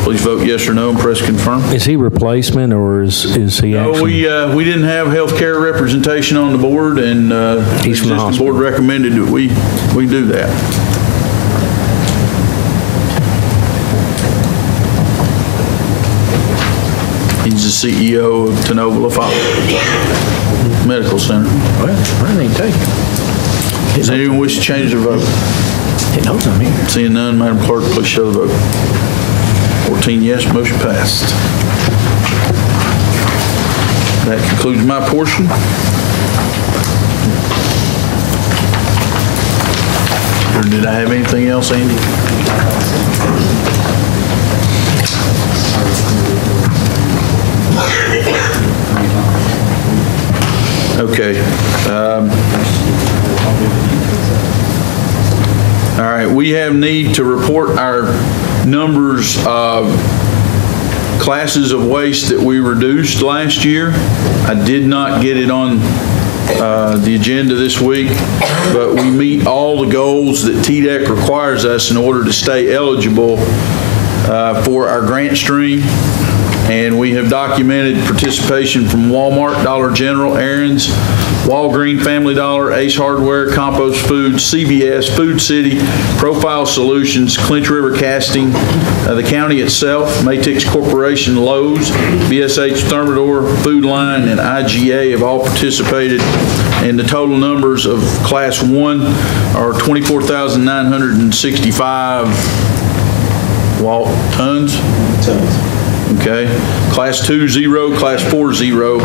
Please vote yes or no and press confirm. Is he replacement or is he No, actually? we didn't have health care representation on the board, and the He's from the existing board recommended that we do that. He's the CEO of Tenovala Medical Center. Well, I ain't taking. Does anyone wish to change their vote? He knows I'm here. Seeing none, Madam Clerk, please show the vote. 14 yes, motion passed. That concludes my portion. Or did I have anything else, Andy? Okay. All right, we have need to report our numbers of classes of waste that we reduced last year. I did not get it on the agenda this week, but we meet all the goals that TDEC requires us in order to stay eligible for our grant stream. And we have documented participation from Walmart, Dollar General, Aaron's, Walgreens, Family Dollar, Ace Hardware, Compost Foods, CVS, Food City, Profile Solutions, Clinch River Casting, the county itself, Matix Corporation, Lowe's, BSH Thermador, Food Line, and IGA have all participated. And the total numbers of Class 1 are 24,965 tons. Okay. Class 2, 0. Class 4, 0.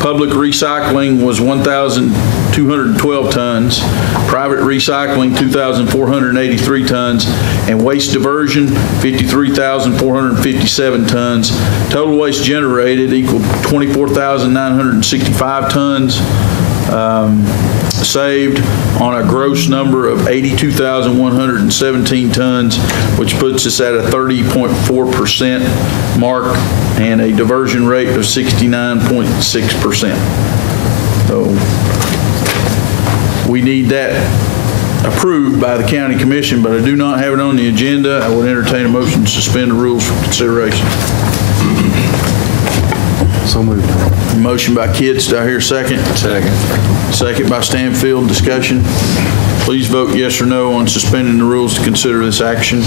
Public recycling was 1,212 tons. Private recycling, 2,483 tons. And waste diversion, 53,457 tons. Total waste generated equaled 24,965 tons. Saved on a gross number of 82,117 tons, which puts us at a 30.4% mark and a diversion rate of 69.6%. So we need that approved by the county commission, but I do not have it on the agenda. I would entertain a motion to suspend the rules for consideration. So moved. Motion by Kitts, do I hear a second? Second. Second by Stanfield, discussion. Please vote yes or no on suspending the rules to consider this action.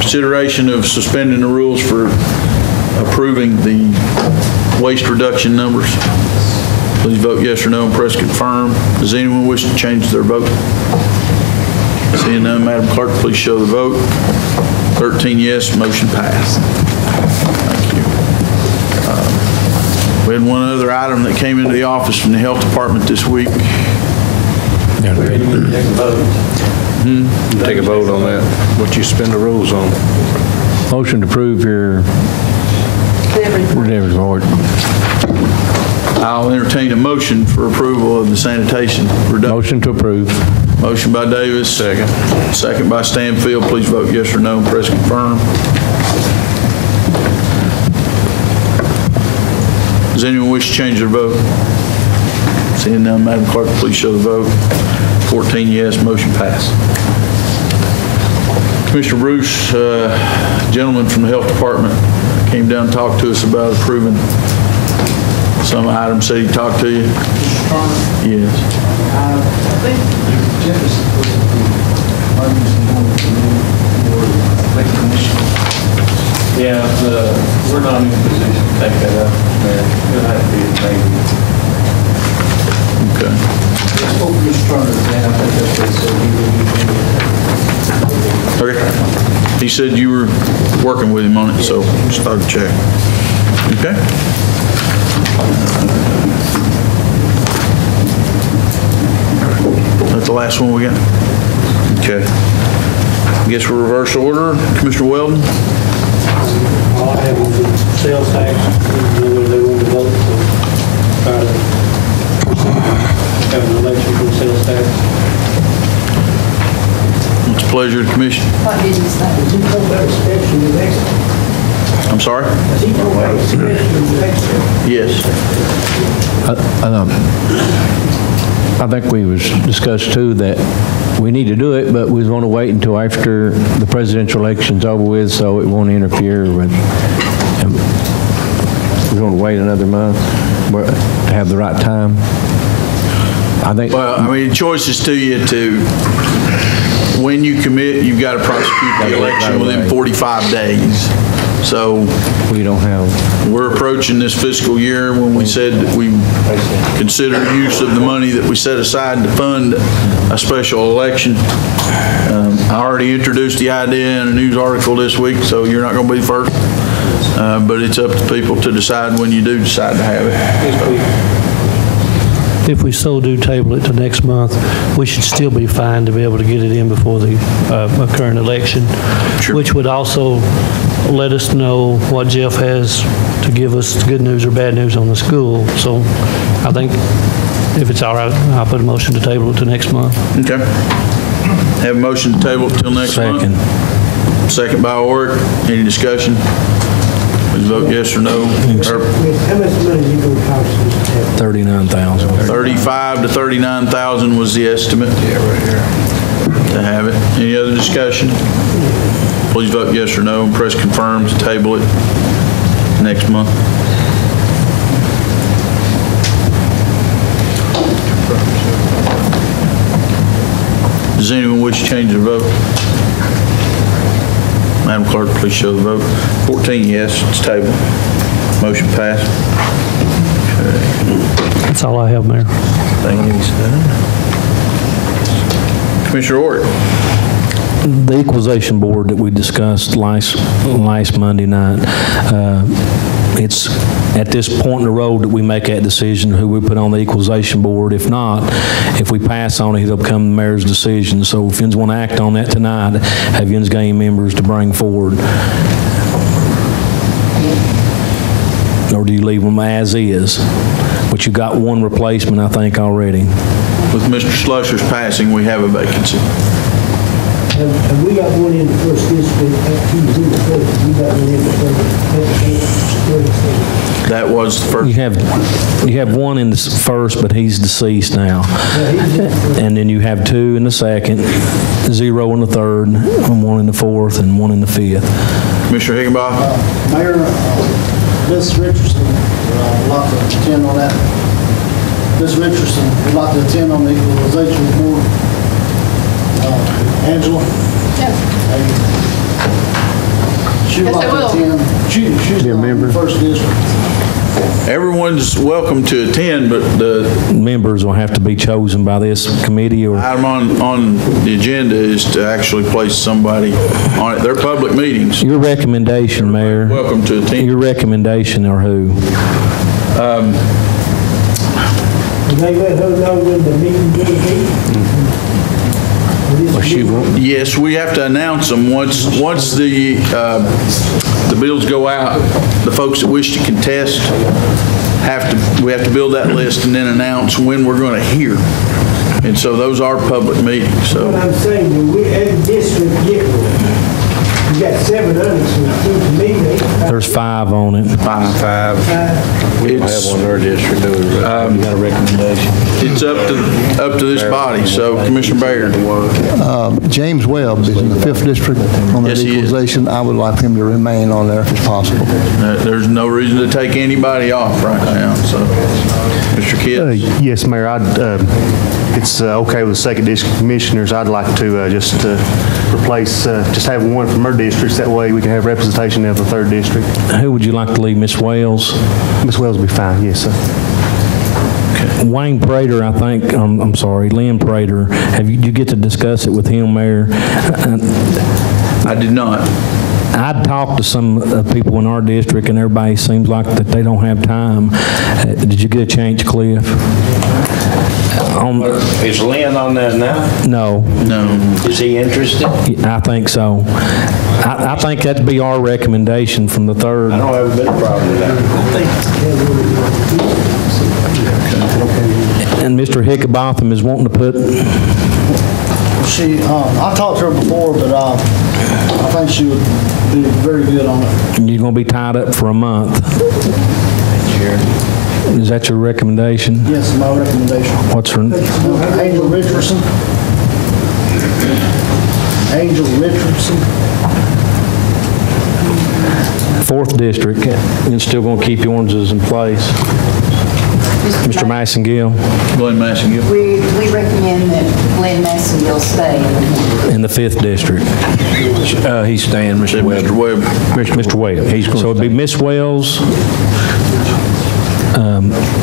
Consideration of suspending the rules for approving the waste reduction numbers. Please vote yes or no and press confirm. Does anyone wish to change their vote? Seeing none, Madam Clerk, please show the vote. 13 yes, motion passed. Thank you. We had one other item that came into the office from the Health Department this week. Take a vote on that, what you spend the rules on. Motion to approve your report. I'll entertain a motion for approval of the sanitation reduction. Motion to approve. Motion by Davis. Second. Second by Stanfield. Please vote yes or no and press confirm. Does anyone wish to change their vote? Seeing none, Madam Clerk, please show the vote. 14 yes, motion passed. Commissioner Bruce, gentleman from the Health Department, came down and talked to us about approving some items. Said he talked to you? Yes. I think Jeff is supposed to be emergency for the commission. Yeah, we're not in a position to take that up. It'll have to be a maybe. Okay. I spoke to Mr. Turner today, I think that's what he said he would be. Okay. He said you were working with him on it, so just thought I'd check. Okay. That's the last one we got? Okay. I guess we're reverse order. Commissioner Weldon? All I have is the sales tax, and whether they want to vote to try to have an election for the sales tax. It's a pleasure of the commission. What did you say? Has he told that inspection is excellent? I'm sorry? Has he told that inspection is excellent? Yes. I think we was discussed too that we need to do it, but we want to wait until after the presidential election's over with, so it won't interfere with. We want to wait another month to have the right time. I think. Well, I mean, choice is to you to, when you commit, you've got to prosecute the election within 45 days. So we don't have. We're approaching this fiscal year when we said that we consider use of the money that we set aside to fund a special election. I already introduced the idea in a news article this week, so you're not going to be the first. But it's up to people to decide when you do decide to have it. If we so do table it to next month, we should still be fine to be able to get it in before the current election, which would also let us know what Jeff has to give us good news or bad news on the school. So I think if it's all right, I'll put a motion to table it to next month. Okay. Have a motion to table it till next month. Second by Orrick. Any discussion? Please vote yes or no. How much money is it going to cost us to have? $39,000. 35 to 39,000 was the estimate. Yeah, right here. To have it. Any other discussion? Please vote yes or no and press confirm to table it next month. Does anyone wish to change their vote? Madam Clerk, please show the vote. 14 yes, it's tabled. Motion passed. Okay. That's all I have, Mayor. Thank you. Commissioner Orrick. The equalization board that we discussed last Monday night, it's at this point in the road that we make that decision who we put on the equalization board. If not, if we pass on it, it'll become the mayor's decision. So if you want to act on that tonight, have you game members to bring forward. Or do you leave them as is? But you got one replacement, I think, already. With Mr. Slusher's passing, we have a vacancy. And we got one in the first district, at 204, we got one in the first. That was the first. You have one in the first, but he's deceased now. And then you have two in the second, 0 in the third, and 1 in the fourth, and 1 in the fifth. Commissioner Higginbotham? Mayor, Ms. Richardson, would like to attend on that. Ms. Richardson would like to attend on the equalization board. Angela? Yes. She would Yes, I like to will. attend. She's Be a member. First district. Everyone's welcome to attend, but the Members will have to be chosen by this committee or... item on the agenda is to actually place somebody on it. They're public meetings. Your recommendation, Mayor. Welcome to attend. Your recommendation or who? And they let her know when the meeting will be. Yes, we have to announce them once the bills go out. The folks that wish to contest we have to build that list and then announce when we're going to hear. And so those are public meetings. So What I'm saying, when we, every district get one, you got 7 others who to me, There's 5 on it. Five. We don't have one in our district, do we? You got a recommendation? it's up to this body. So Commissioner Baird. James Webb is in the 5th district on the Yes, he is. equalization. I would like him to remain on there if it's possible. There's no reason to take anybody off right now. So, Mr. Kidd. Yes, Mayor, it's okay with the 2nd District Commissioners. I'd like to just replace, just have one from our districts. That way we can have representation of the 3rd District. Who would you like to leave, Miss Wales? Ms. Wells will be fine, yes, sir. Wayne Prater, I think, I'm sorry, Lynn Prater, did you get to discuss it with him, Mayor? I did not. I'd talked to some people in our district, and everybody seems like that they don't have time. Did you get a chance, Cliff? Is Lynn on that now? No. Is he interested? I think so. I think that'd be our recommendation from the 3rd. I don't have a bit of problem with that. And Mr. Hickabotham is wanting to put... I talked to her before, but I think she would be very good on it. You're going to be tied up for a month. Is that your recommendation? Yes, my recommendation. What's her... Angel Richardson. Angel Richardson. 4th District, and still going to keep yours in place. Mr. Massengill. Glenn Massengill. We recommend that Glenn Massengill stay In the 5th District. He's staying, Mr. Webb. Mr. Webb. Mr. Webb. So it'd be Miss Wells,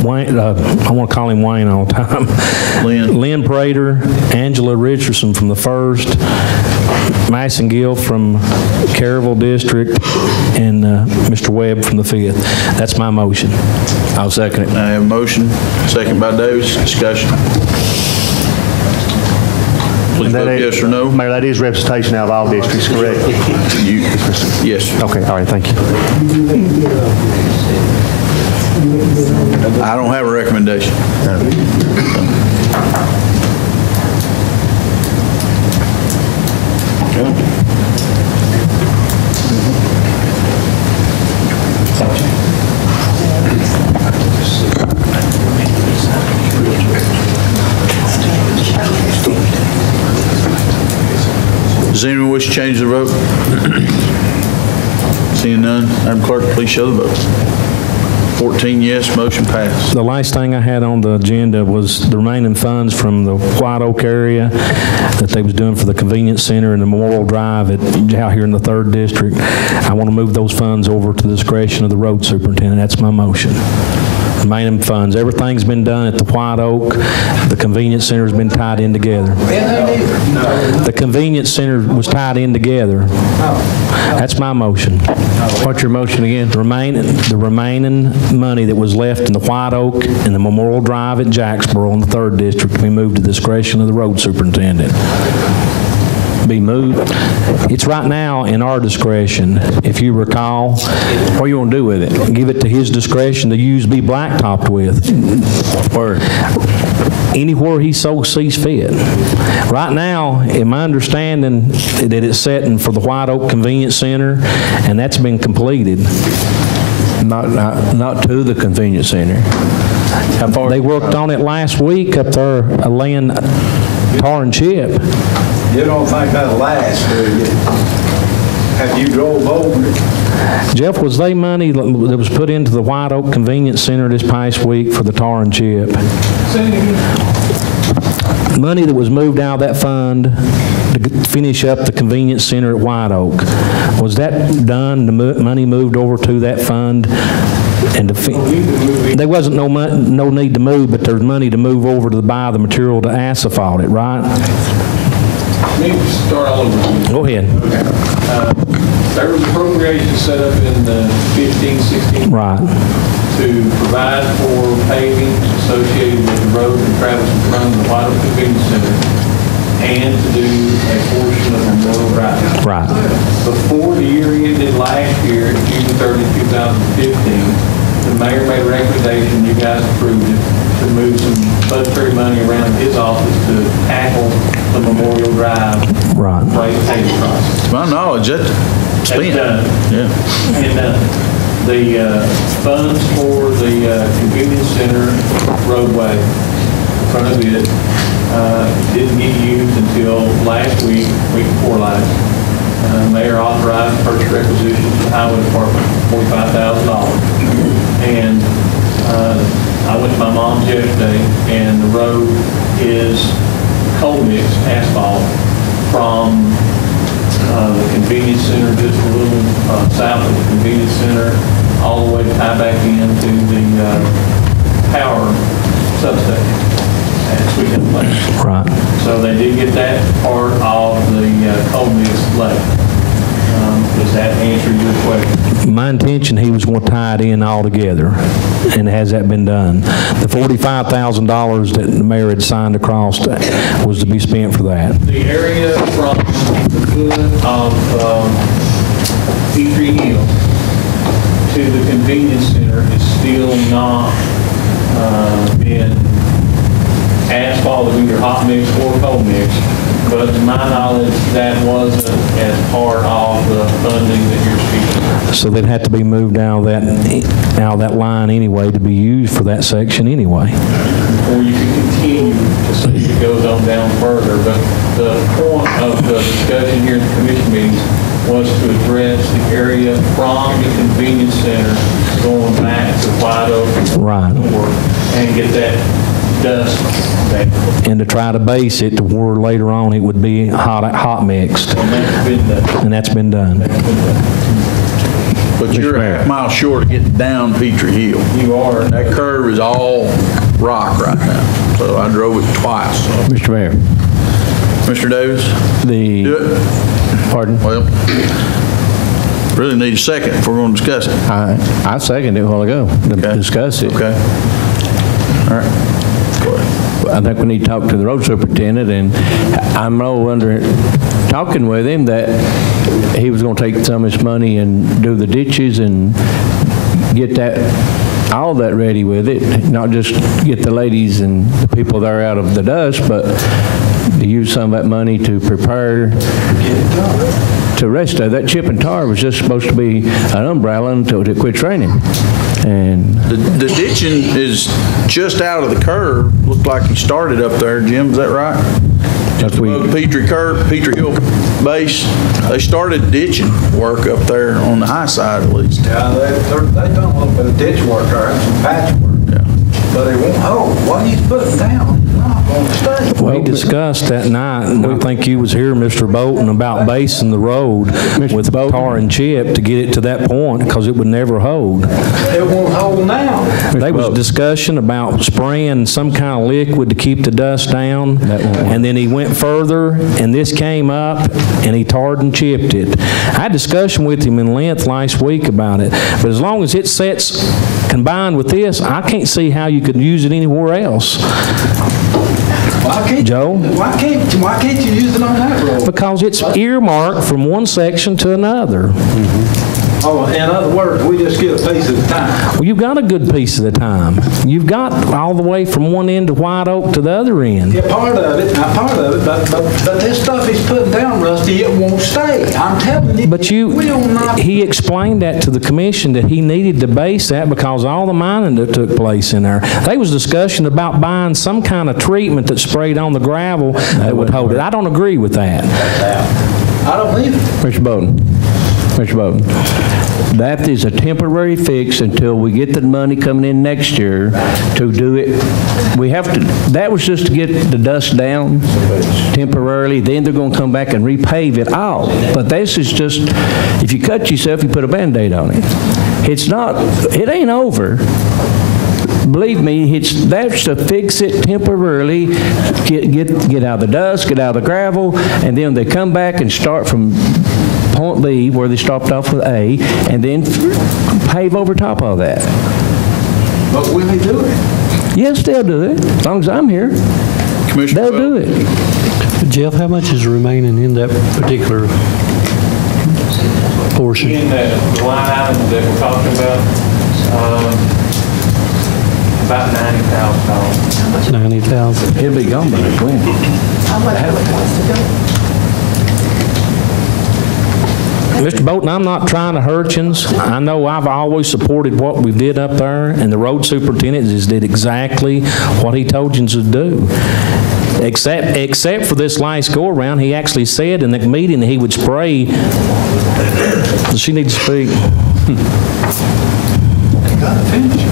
Wayne, I want to call him Wayne all the time. Lynn Prater, Angela Richardson from the 1st, Massengill from Caryville District, and Mr. Webb from the 5th. That's my motion. I'll second it. I have a motion, second by Davis. Discussion. Please vote yes or no. Mayor, that is representation out of all districts, correct? Yes. Okay, all right, thank you. I don't have a recommendation. Does anyone wish to change their vote? Seeing none, Madam Clerk, please show the vote. 14 yes, motion passed. The last thing I had on the agenda was the remaining funds from the White Oak area that they was doing for the convenience center and the Memorial Drive out here in the 3rd District. I want to move those funds over to the discretion of the road superintendent. That's my motion. Remaining funds. Everything's been done at the White Oak. The convenience center's been tied in together. The convenience center was tied in together. That's my motion. What's your motion again? The remaining money that was left in the White Oak and the Memorial Drive at Jacksboro in the 3rd District to be moved to the discretion of the road superintendent. Be moved. It's right now in our discretion. If you recall, what you want to do with it? Give it to his discretion to use, be blacktopped with. Or anywhere he so sees fit. Right now, in my understanding, that it's setting for the White Oak Convenience Center, and that's been completed. Not to the convenience center. They worked on it last week up there, laying tar and chip. You don't think that'll last, do you? Have you drove over it? Jeff, was they money that was put into the White Oak Convenience Center this past week for the tar and chip? Money that was moved out of that fund to finish up the convenience center at White Oak. Was that done, the money moved over to that fund? And there wasn't no need to move, but there's money to move over to buy the material to asphalt it, right? Let me start all over again. Go ahead. There was appropriation set up in the 15-16 right. to provide for paving associated with the road that travels in front of the White Oak Convenience Center and to do a portion of Memorial Drive. Right. Before the year ended last year, June 30, 2015, the mayor made a recommendation, you guys approved it, to move some budgetary money around his office to tackle the Memorial Drive paving process. To my knowledge, that's spent. Yeah. And the funds for the convenience center roadway in front of it didn't get used until last week before last. Mayor authorized purchase requisitions to the highway department, $45,000. And I went to my mom's yesterday, and the road is coal mix asphalt from the convenience center, just a little south of the convenience center, all the way to tie back into the power substation at Sweet Place. Right. So they did get that part of the coal mix left. Does that answer your question? My intention, he was going to tie it in all together, and has that been done? The $45,000 that the mayor had signed across was to be spent for that. The area from the foot of Petrie Hill to the convenience center is still not been asphalt of either hot mix or cold mix. But to my knowledge, that wasn't as part of the funding that you're speaking of. So they'd have to be moved out of that line anyway to be used for that section anyway. Or you can continue to see if it goes on down further. But the point of the discussion here in the commission meetings was to address the area from the convenience center going back to White Oak and get that dust back. And to try to base it to where later on it would be hot mixed. And that's been done. But you're a half mile short of getting down Petrie Hill. You are. That curve is all rock right now. So I drove it twice. So. Mr. Mayor. Mr. Davis? Do it. Pardon? Well, really need a second if we're going to discuss it. I seconded it a while ago to discuss it. Okay. All right. I think we need to talk to the road superintendent, and I'm talking with him that he was going to take some of his money and do the ditches and get all that ready with it, not just get the ladies and the people there out of the dust, but to use some of that money to prepare to rest of that. Chip and tar was just supposed to be an umbrella until it quits raining. And the ditching is just out of the curve. Looked like he started up there, Jim. Is that right? Just above Petrie Hill base. They started ditching work up there on the high side at least. Yeah, they done a little bit of ditch work there and some patch work. Yeah. But they won't hold. What are you putting down? It's not going to stay. We discussed that night, and I think you was here, Mr. Bolton, about basing the road with tar and chip to get it to that point, because it would never hold. It won't hold now. There was discussion about spraying some kind of liquid to keep the dust down, and then he went further, and this came up, and he tarred and chipped it. I had a discussion with him in length last week about it, but as long as it sets combined with this, I can't see how you could use it anywhere else. Joe? Why can't you use it on that road? Because it's earmarked from one section to another. Oh, in other words, we just get a piece at a time. Well, you've got a good piece of the time. You've got all the way from one end of White Oak to the other end. Yeah, part of it, but this stuff he's putting down, Rusty, it won't stay. I'm telling you. But he explained that to the commission that he needed to base that because all the mining that took place in there. There was discussion about buying some kind of treatment that sprayed on the gravel that would hold it. I don't agree with that. I don't either. Mr. Bowden. That is a temporary fix until we get the money coming in next year to do it. We have to, that was just to get the dust down temporarily, then they're going to come back and repave it all. But this is just, if you cut yourself, you put a Band-Aid on it. It ain't over. Believe me, that's to fix it temporarily, get out of the dust, get out of the gravel, and then they come back and start from point B, where they stopped off with A, and then pave over top of that. But will they do it? Yes, they'll do it, as long as I'm here. They'll do it. Jeff, how much is remaining in that particular portion? In that line item that we're talking about, about $90,000. 90,000. It'll be gone by next week. How much would it cost to go? Mr. Bolton, I'm not trying to hurt you. I know I've always supported what we did up there, and the road superintendent just did exactly what he told you to do. Except for this last go-around, he actually said in the meeting that he would spray. Does she need to speak? They got to finish it.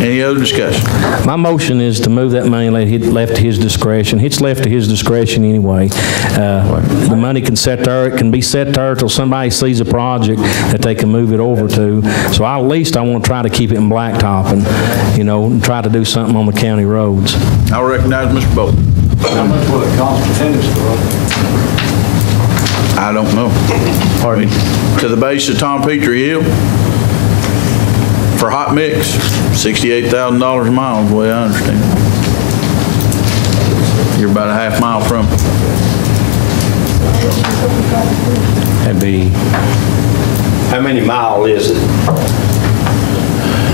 Any other discussion? My motion is to move that money left to his discretion. It's left to his discretion anyway. The money can set there. It can be set there until somebody sees a project that they can move it over to. So at least I want to try to keep it in blacktop and, and try to do something on the county roads. I'll recognize Mr. Bolton. How much will it cost to finish the road? I don't know. Pardon me? To the base of Tom Petrie Hill, for hot mix, $68,000 a mile is the way I understand it. You're about a half mile from it. That'd be... How many mile is it?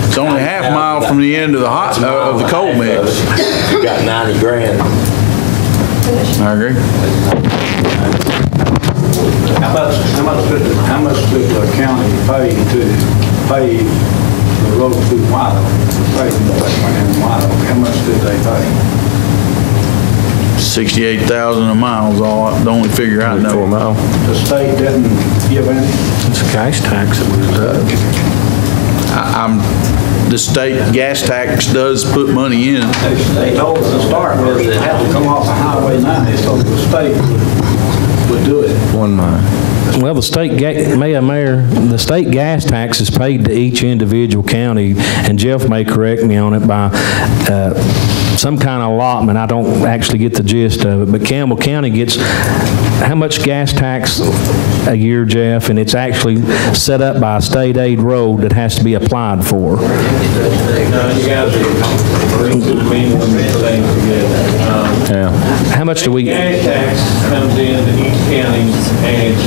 It's only a half mile from the end of the of the coal mix. You got 90 grand. I agree. How much did the county pay to pave the road through White Oak? How much did they pay? $68,000 a mile is all the only figure I know. 4 mile. The state didn't give any? It's a gas tax that was The state gas tax does put money in. They told us to start with, it had to come off of Highway 90, so the state would do it. 1 mile. Well, the state the state gas tax is paid to each individual county, and Jeff may correct me on it, by some kind of allotment. I don't actually get the gist of it, but Campbell County gets how much gas tax a year, Jeff? And it's actually set up by a state aid road that has to be applied for. No, you guys are meaning things together. Yeah. How much do we? Gas tax comes into each county, and it's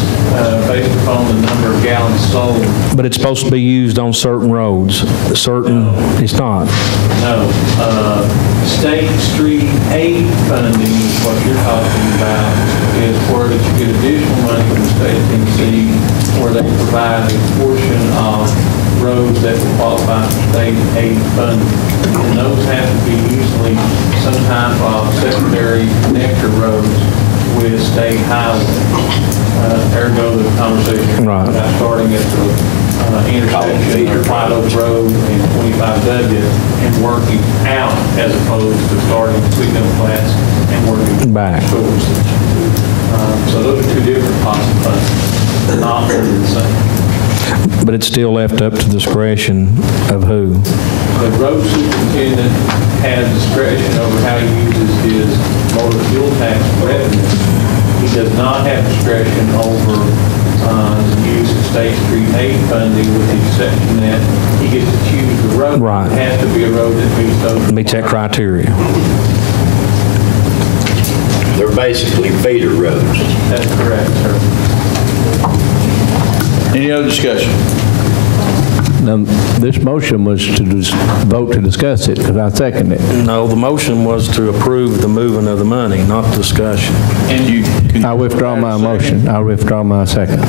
based upon the number of gallons sold. But it's supposed to be used on certain roads. It's not. No. State street aid funding is what you're talking about, is where that you get additional money from the state of Tennessee, where they provide a portion of roads that will qualify for state aid funding. And those have to be usually some type of secondary connector roads with state highway. Ergo the conversation about starting at the intersection of White Oak Road and 25W and working out as opposed to starting at Sweetmill Flats and working back. Towards it. So those are two different pots of funds. They're not the same. But it's still left up to discretion of who? The road superintendent has discretion over how he uses his motor fuel tax revenue. He does not have discretion over the use of state street aid funding, with the exception that he gets to choose the road. Right. It has to be a road that meets those. Meets that criteria. They're basically feeder roads. That's correct, sir. Any other discussion? Now, this motion was to vote to discuss it, because I second it. No, the motion was to approve the moving of the money, not discussion. And you can... I withdraw my motion. I withdraw my second.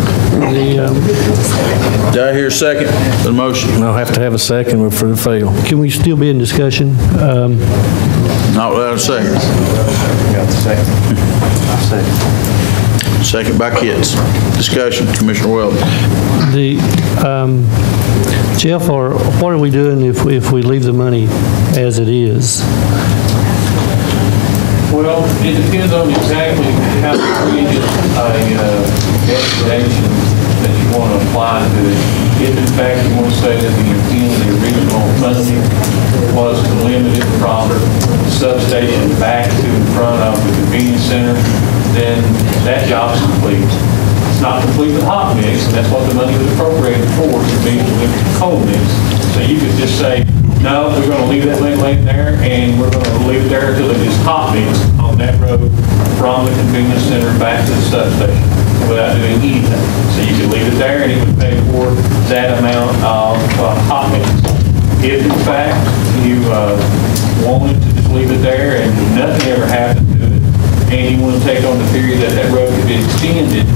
Did I hear a second for the motion? I'll have to have a second for the fail. Can we still be in discussion? Not without a second. Got the second. Second. Second by Kitts. Discussion, Commissioner Weldon. Jeff, or what are we doing if we leave the money as it is? Well, it depends on exactly how you read a destination that you want to apply to it. If in fact you want to say that the intent of the original funding was to limit it from the substation back to in front of the convenience center, then that job's complete. It's not complete with hot mix, and that's what the money was appropriated for, to be with cold mix. So you could just say, no, we're going to leave that lane there, and we're going to leave it there until it is hot mix on that road from the convenience center back to the substation without doing anything. So you could leave it there, and it would pay for that amount of hot mix. If in fact you wanted to just leave it there and nothing ever happened to it, and you want to take on the theory that that road could be extended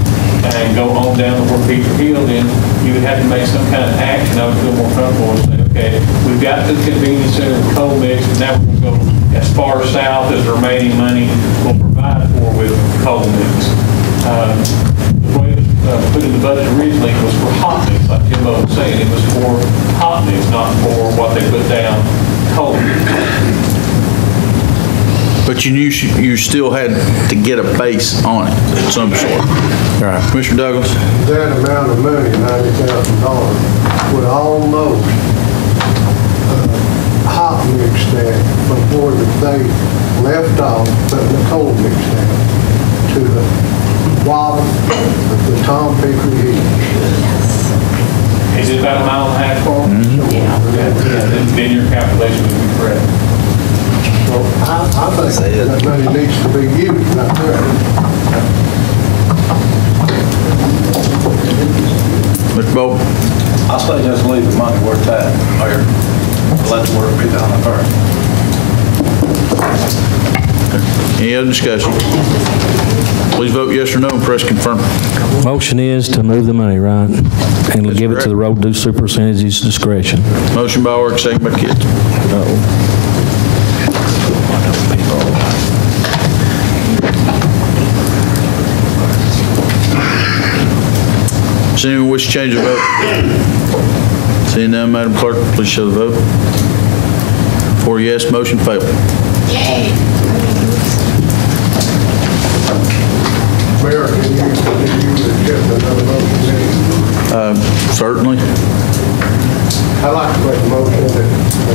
and go on down to Peter Hill, then you would have to make some kind of action. I would feel more comfortable and say, okay, we've got the convenience center with cold mix, and now we're going to go as far south as the remaining money will provide for with cold mix. The way it was put in the budget originally was for hot mix, like Jimbo was saying. It was for hot mix, not for what they put down cold mix. But you knew you still had to get a base on it of some sort. All right. Commissioner Douglas? That amount of money, $90,000, would almost hot mix that from where they left off, putting the cold mix down to the bottom of the Tom Pickering Hill. Is it about a mile and a half far? Yeah. Then your calculation would be correct. So I think that money needs to be used right there. Mr. Bolton? I say just leave the money where it's at, Mayor. Let the work be done first. Any other discussion? Please vote yes or no and press confirm. Motion is to move the money, right? And give it to the road due superintendent's discretion. Motion by Ork, second by Kitts. Does anyone wish to change the vote? Seeing none, Madam Clerk, please show the vote. 4 yes, motion failed. Mayor, can you accept another motion? Certainly. I'd like to make a motion that the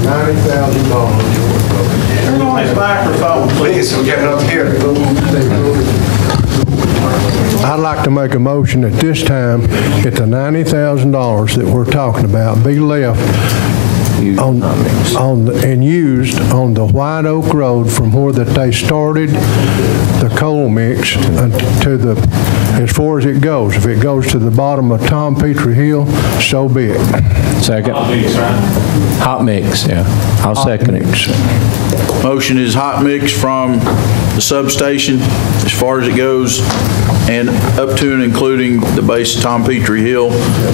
$90,000. Turn on his microphone, please, so we get it up here. I'd like to make a motion at this time that the $90,000 that we're talking about be left and used on the White Oak Road from where that they started the coal mix to the, as far as it goes. If it goes to the bottom of Tom Petrie Hill, so be it. Second. Hot mix, yeah. I'll second it. Motion is hot mix from the substation as far as it goes and up to and including the base of Tom Petrie Hill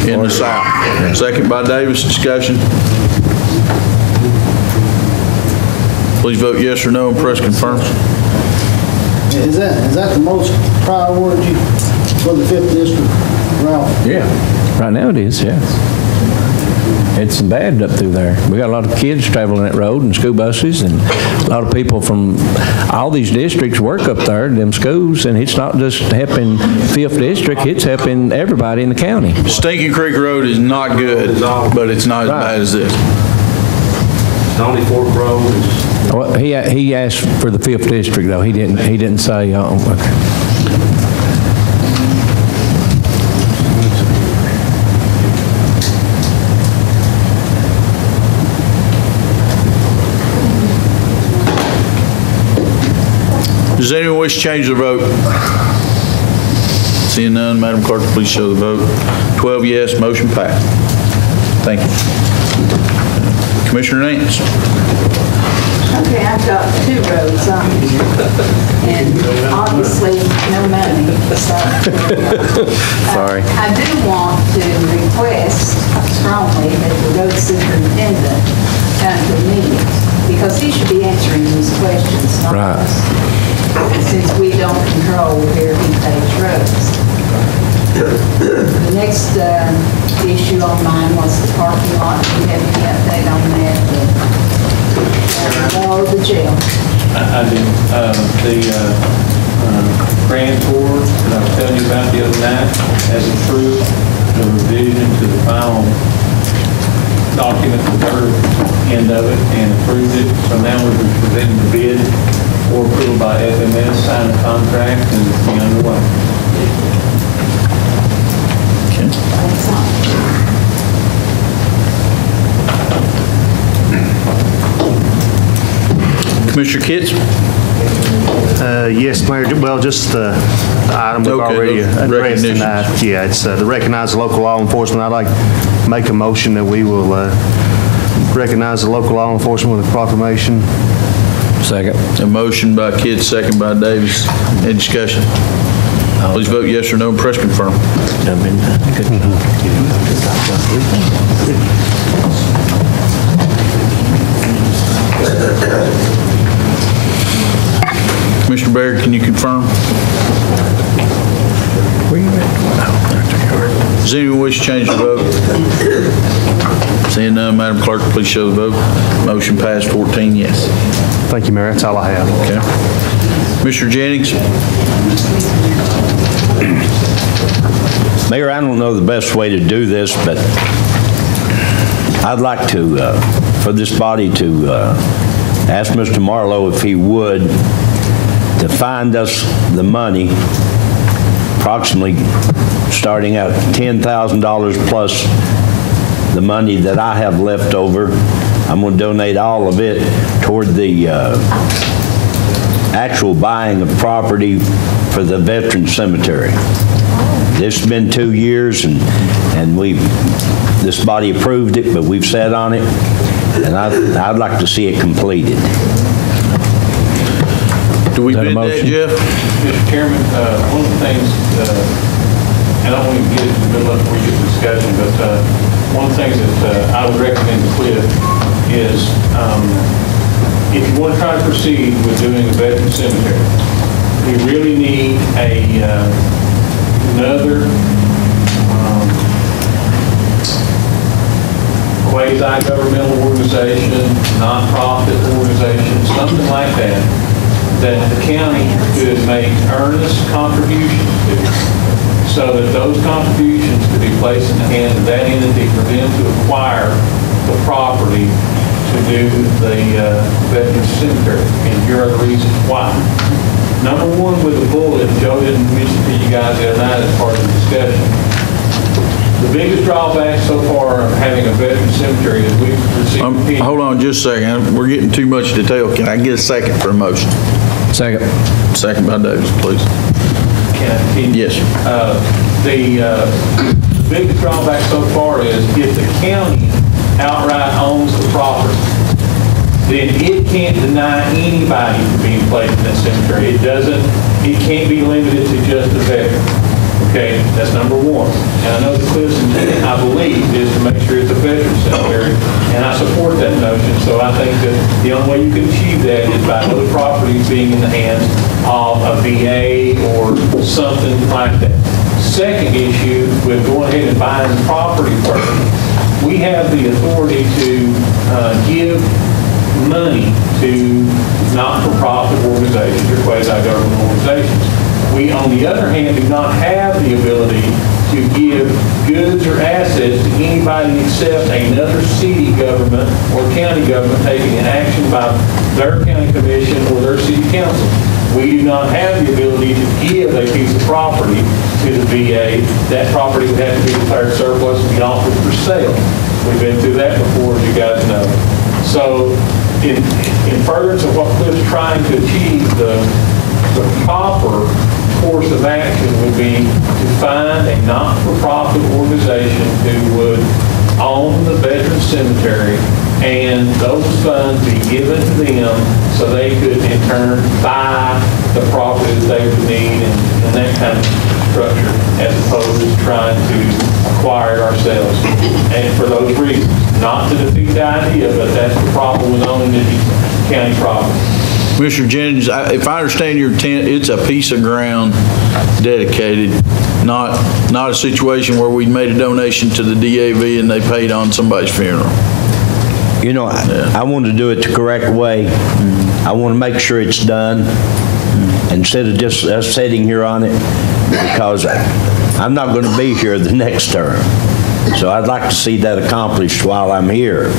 in the south. Second by Davis. Discussion. Please vote yes or no and press confirm. Is that the most priority for the 5th District, Ralph? Yeah. Right now it is, yeah. It's bad up through there. We got a lot of kids traveling that road and school buses, and a lot of people from all these districts work up there, them schools, and it's not just helping 5th District, it's helping everybody in the county. Stinking Creek Road is not good, but it's not as bad as this. Stony Fork Road is... Well, he asked for the 5th District, though. He didn't say, okay. Does anyone wish to change the vote? Seeing none, Madam Clerk, please show the vote. 12 yes, motion passed. Thank you. Commissioner Nance. Okay, I've got 2 roads on here, and obviously no money, so. Sorry. I do want to request strongly that the road superintendent come to the meeting, because he should be answering these questions, not us. Since we don't control where he pays roads. The next issue on mine was the parking lot. Do you have any update on that? The jail. I do. The grand tour that I was telling you about the other night has approved the revision to the final document, the third end of it, and approved it. So now we're presenting the bid for approval by FMS, sign the contract, and be underway. Okay. Commissioner Kitts? Yes, Mayor. Well, just the item we've already addressed tonight. Yeah, it's to recognize the local law enforcement. I'd like to make a motion that we will recognize the local law enforcement with a proclamation. Second. A motion by Kitts, second by Davis. Any discussion? Please vote yes or no and press confirm. Commissioner Baird, can you confirm? Does anyone wish to change the vote? Seeing none, Madam Clerk, please show the vote. Motion passed 14 yes. Thank you, Mayor. That's all I have. Okay. Mr. Jennings? Mayor, I don't know the best way to do this, but I'd like to, for this body to ask Mr. Marlowe if he would, to find us the money, approximately starting at $10,000 plus the money that I have left over. I'm going to donate all of it toward the actual buying of property for the veteran cemetery. This has been 2 years, and this body approved it, but we've sat on it, and I'd like to see it completed. Do we bid that, Jeff? Mr. Chairman, one of the things, and I don't want to get into the middle of it before we get to discussion, but one of the things that I would recommend to Cliff is if you want to try to proceed with doing a veteran cemetery, we really need another quasi-governmental organization, non-profit organization, something like that, that the county could make earnest contributions to, so that those contributions could be placed in the hands of that entity for them to acquire the property to do the veterans cemetery. And here are the reasons why. Number one, with the bullet, Joe didn't mention to you guys the other night as part of the discussion. The biggest drawback so far of having a veteran cemetery is we've received... Hold on just a second. We're getting too much detail. Can I get a second for a motion? Second. Second by Davis, please. Can I continue? Yes, sir. The biggest drawback so far is if the county outright owns the property, then it can't deny anybody from being placed in that cemetery. It can't be limited to just the veteran. Okay, that's number one. And I know the Cliff's intent, I believe, is to make sure it's a veteran cemetery, and I support that notion. So I think that the only way you can achieve that is by those properties being in the hands of a VA or something like that. Second issue with going ahead and buying the property first, we have the authority to give money to not-for-profit organizations or quasi-government organizations. We, on the other hand, do not have the ability to give goods or assets to anybody except another city government or county government taking an action by their county commission or their city council. We do not have the ability to give a piece of property to the VA. That property would have to be declared surplus and be offered for sale. We've been through that before, as you guys know. So in furtherance of what Cliff's trying to achieve, the proper course of action would be to find a not-for-profit organization who would own the veteran cemetery, and those funds be given to them so they could in turn buy the property that they would need and that kind of structure, as opposed to trying to acquire it ourselves. And for those reasons, not to defeat the idea, but that's the problem with owning the county property. Mr. Jennings, if I understand your intent, it's a piece of ground dedicated, not a situation where we made a donation to the DAV and they paid on somebody's funeral. You know, I want to do it the correct way. I want to make sure it's done instead of just us sitting here on it, because I'm not going to be here the next term. So I'd like to see that accomplished while I'm here.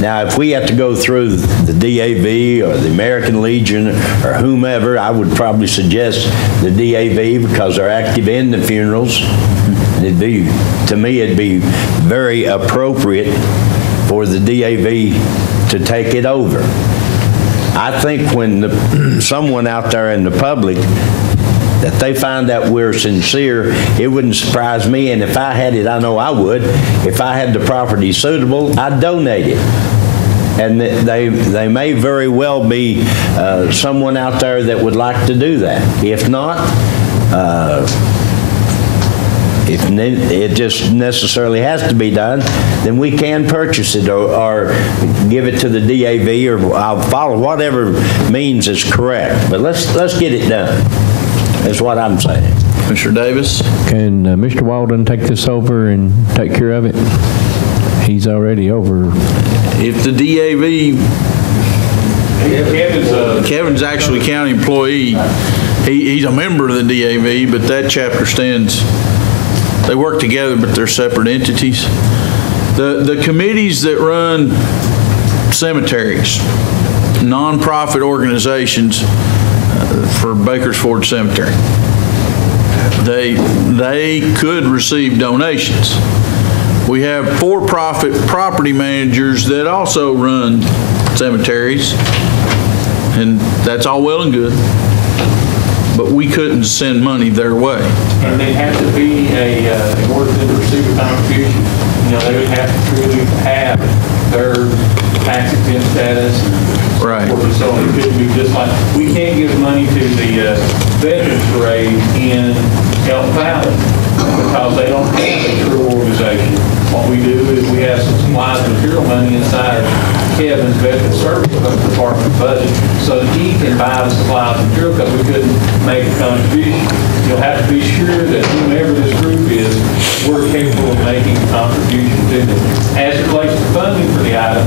Now, if we have to go through the DAV or the American Legion or whomever, I would probably suggest the DAV because they're active in the funerals. To me, it'd be very appropriate for the DAV to take it over. I think when someone out there in the public, that they find out we're sincere, it wouldn't surprise me, and if I had it, I know I would. If I had the property suitable, I'd donate it. And they may very well be someone out there that would like to do that. If not, if it just necessarily has to be done, then we can purchase it or give it to the DAV, or I'll follow whatever means is correct. But let's get it done. That's what I'm saying. Mr. Davis? Can Mr. Walden take this over and take care of it? He's already over. If the DAV, Kevin's actually a county employee. He's a member of the DAV, but that chapter stands, they work together, but they're separate entities. The committees that run cemeteries, nonprofit organizations, for Bakers Ford Cemetery, they could receive donations. We have for-profit property managers that also run cemeteries, and that's all well and good, but we couldn't send money their way. And they have to be in order to receive a contribution, they would have to truly have their tax exempt status. Right. So it could be just like, we can't give money to the Veterans Parade in Elk Valley because they don't have a true organization. What we do is we have some supplies and material money inside Kevin's Veterans Service Department budget so that he can buy the supplies and material, because we couldn't make a contribution. You'll have to be sure that whomever this group is, we're capable of making a contribution to them. As it relates to funding for the item,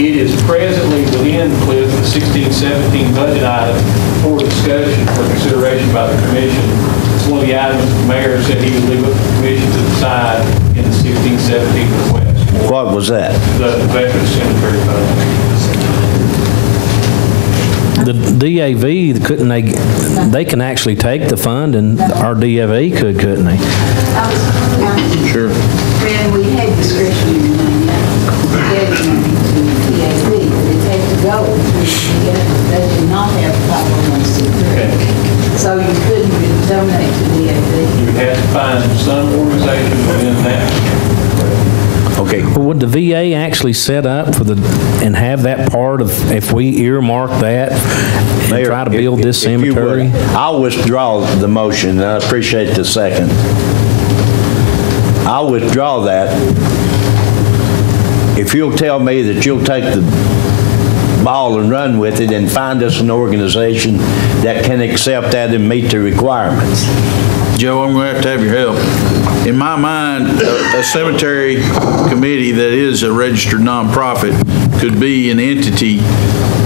it is presently within the 16-17 budget item for discussion, for consideration by the commission. It's one of the items the mayor said he would leave up to the commission to decide in the 16-17 request. What was that? The Veterans Cemetery Fund. The DAV, couldn't they can actually take the fund, and our DAV couldn't they? Sure. When we had discretionary money, designated to the DAV, but it had to go to the DAV. They did not have 501c3. So you couldn't really donate to the DAV. You would have to find some organization within that. Okay. Well, would the VA actually set up for and have that part of, if we earmark that and Mayor, try to build this cemetery? I'll withdraw the motion, and I appreciate the second. I'll withdraw that if you'll tell me that you'll take the ball and run with it and find us an organization that can accept that and meet the requirements. Joe, I'm going to have your help. In my mind, a cemetery committee that is a registered nonprofit could be an entity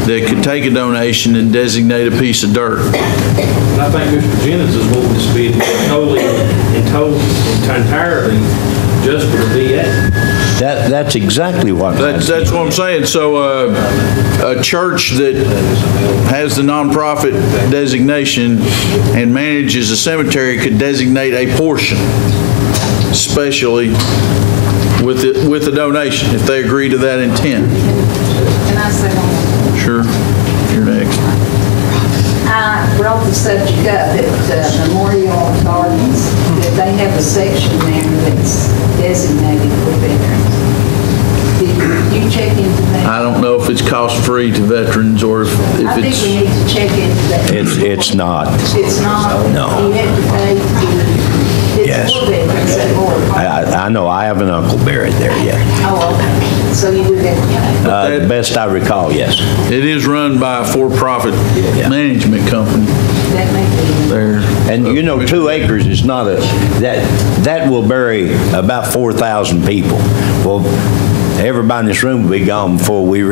that could take a donation and designate a piece of dirt. And I think Mr. Jennings is wanting this to be entirely just for the VA. That's exactly what that's what I'm saying. So a church that has the nonprofit designation and manages a cemetery could designate a portion, especially with a donation, if they agree to that intent. Can I say one more? Sure. You're next. I wrote brought the subject up at Memorial Gardens, that they have a section there that's designated for veterans. Did you check into that? I don't know if it's cost-free to veterans or if I think it's... we need to check into that. It's not. It's not? No. You have to pay to, Yes. it's for veterans at Memorial. I know, I have an uncle buried there, yeah. Oh, okay. So you do that? The best I recall, yes. It is run by a for-profit management company. That may be. There. And you know, 2 acres is not that will bury about 4,000 people. Well, everybody in this room will be gone before we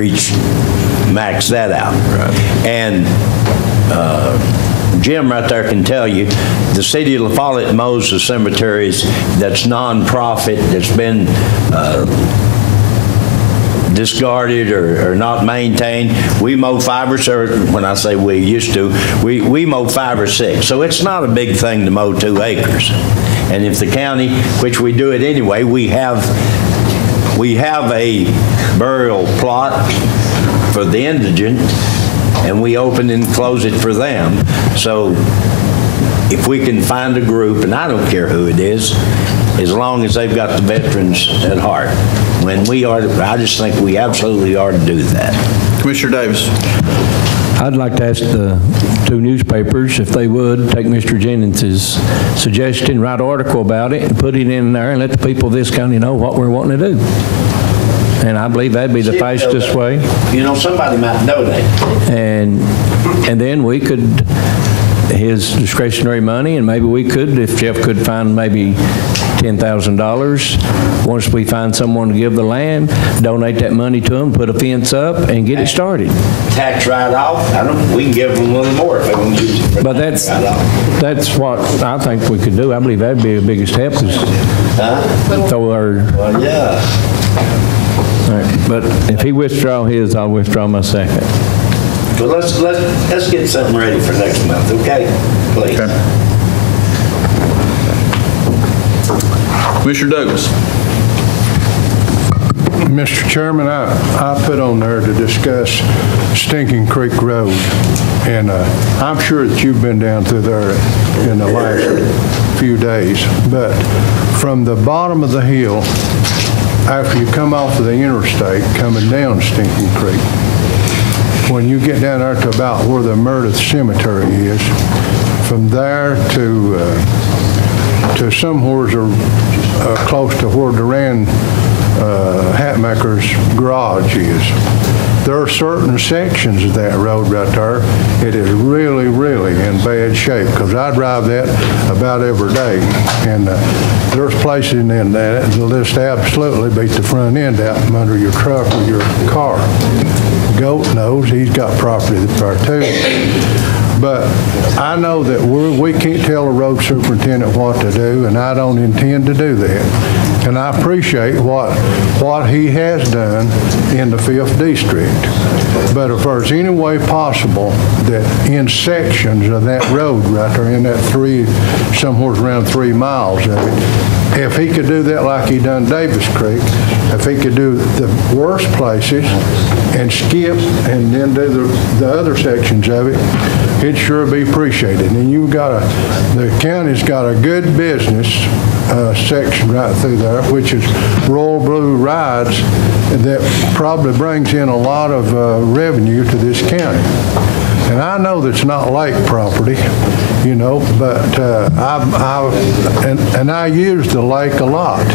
max that out. Right. And Jim right there can tell you, the city of La Follette mows the cemeteries that's nonprofit, that's been discarded or not maintained. We mow 5 or 6, when I say we used to, we mow 5 or 6. So it's not a big thing to mow 2 acres. And if the county, which we do it anyway, we have a burial plot for the indigent, and we open and close it for them. So if we can find a group, and I don't care who it is, as long as they've got the veterans at heart. I just think we absolutely ought to do that. Commissioner Davis. I'd like to ask the 2 newspapers if they would take Mr. Jennings's suggestion, write an article about it, and put it in there and let the people of this county know what we're wanting to do. And I believe that'd be the fastest way. You know, somebody might donate. And then we could, his discretionary money, and maybe we could, if Jeff could find maybe $10,000, once we find someone to give the land, donate that money to them, put a fence up, and get it started. Tax write-off, we can give them a little more if they want to use it. But that's what I think we could do. I believe that'd be the biggest help. Well, yeah. All right, but if he withdraw his, I'll withdraw my second. Well, let's get something ready for next month, okay? Please. Okay. Commissioner Douglas. Mr. Chairman, I put on there to discuss Stinking Creek Road, and I'm sure that you've been down through there in the last few days, but from the bottom of the hill, after you come off of the interstate, coming down Stinking Creek, when you get down there to about where the Meredith Cemetery is, from there to somewhere close to where Duran Hatmaker's garage is. There are certain sections of that road right there. It is really, really in bad shape because I drive that about every day. And there's places in that that'll just absolutely beat the front end out from under your truck or your car. Goat knows he's got property there too. But I know that we can't tell the road superintendent what to do, and I don't intend to do that. And I appreciate what he has done in the 5th District. But if there's any way possible that in sections of that road right there, in that somewhere around 3 miles of it, if he could do that like he done Davis Creek, if he could do the worst places and skip and then do the other sections of it, it'd sure be appreciated. And the county's got a good business section right through there, which is Royal Blue Rides, that probably brings in a lot of revenue to this county. And I know that's not lake property, but I use the lake a lot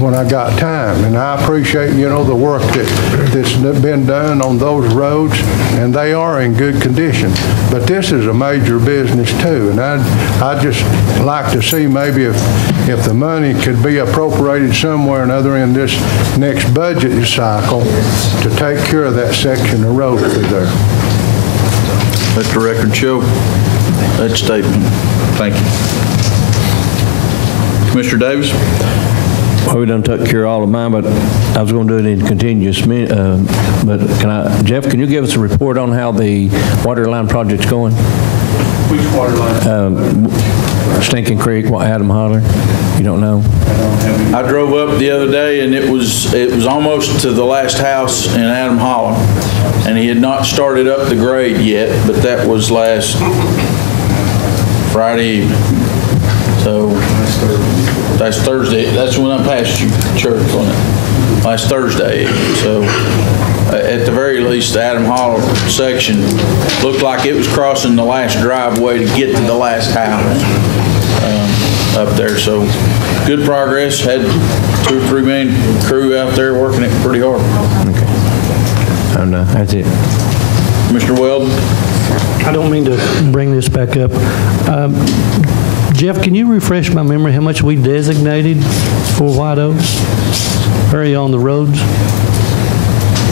when I got time. And I appreciate, the work that's been done on those roads, and they are in good condition. But this is a major business too, and I'd just like to see maybe if the money could be appropriated somewhere or another in this next budget cycle to take care of that section of road through there. Let the record show that statement. Thank you. Commissioner Davis? Well, we done took care of all of mine, but I was going to do it in continuous. But Jeff, can you give us a report on how the water line project's going? Which water line? Stinking Creek, Adam Holler? You don't know? I drove up the other day, and it was almost to the last house in Adam Holler, and he had not started up the grade yet, but that was last Friday evening. So that's Thursday. That's when I passed you church on it. Last Thursday evening. So at the very least, the Adam Holler section looked like it was crossing the last driveway to get to the last house up there. So good progress. Had 2 or 3 man crew out there working it pretty hard. Okay. Oh, no, that's it. Mr. Weldon? I don't mean to bring this back up. Jeff, can you refresh my memory how much we designated for White Oak area on the roads?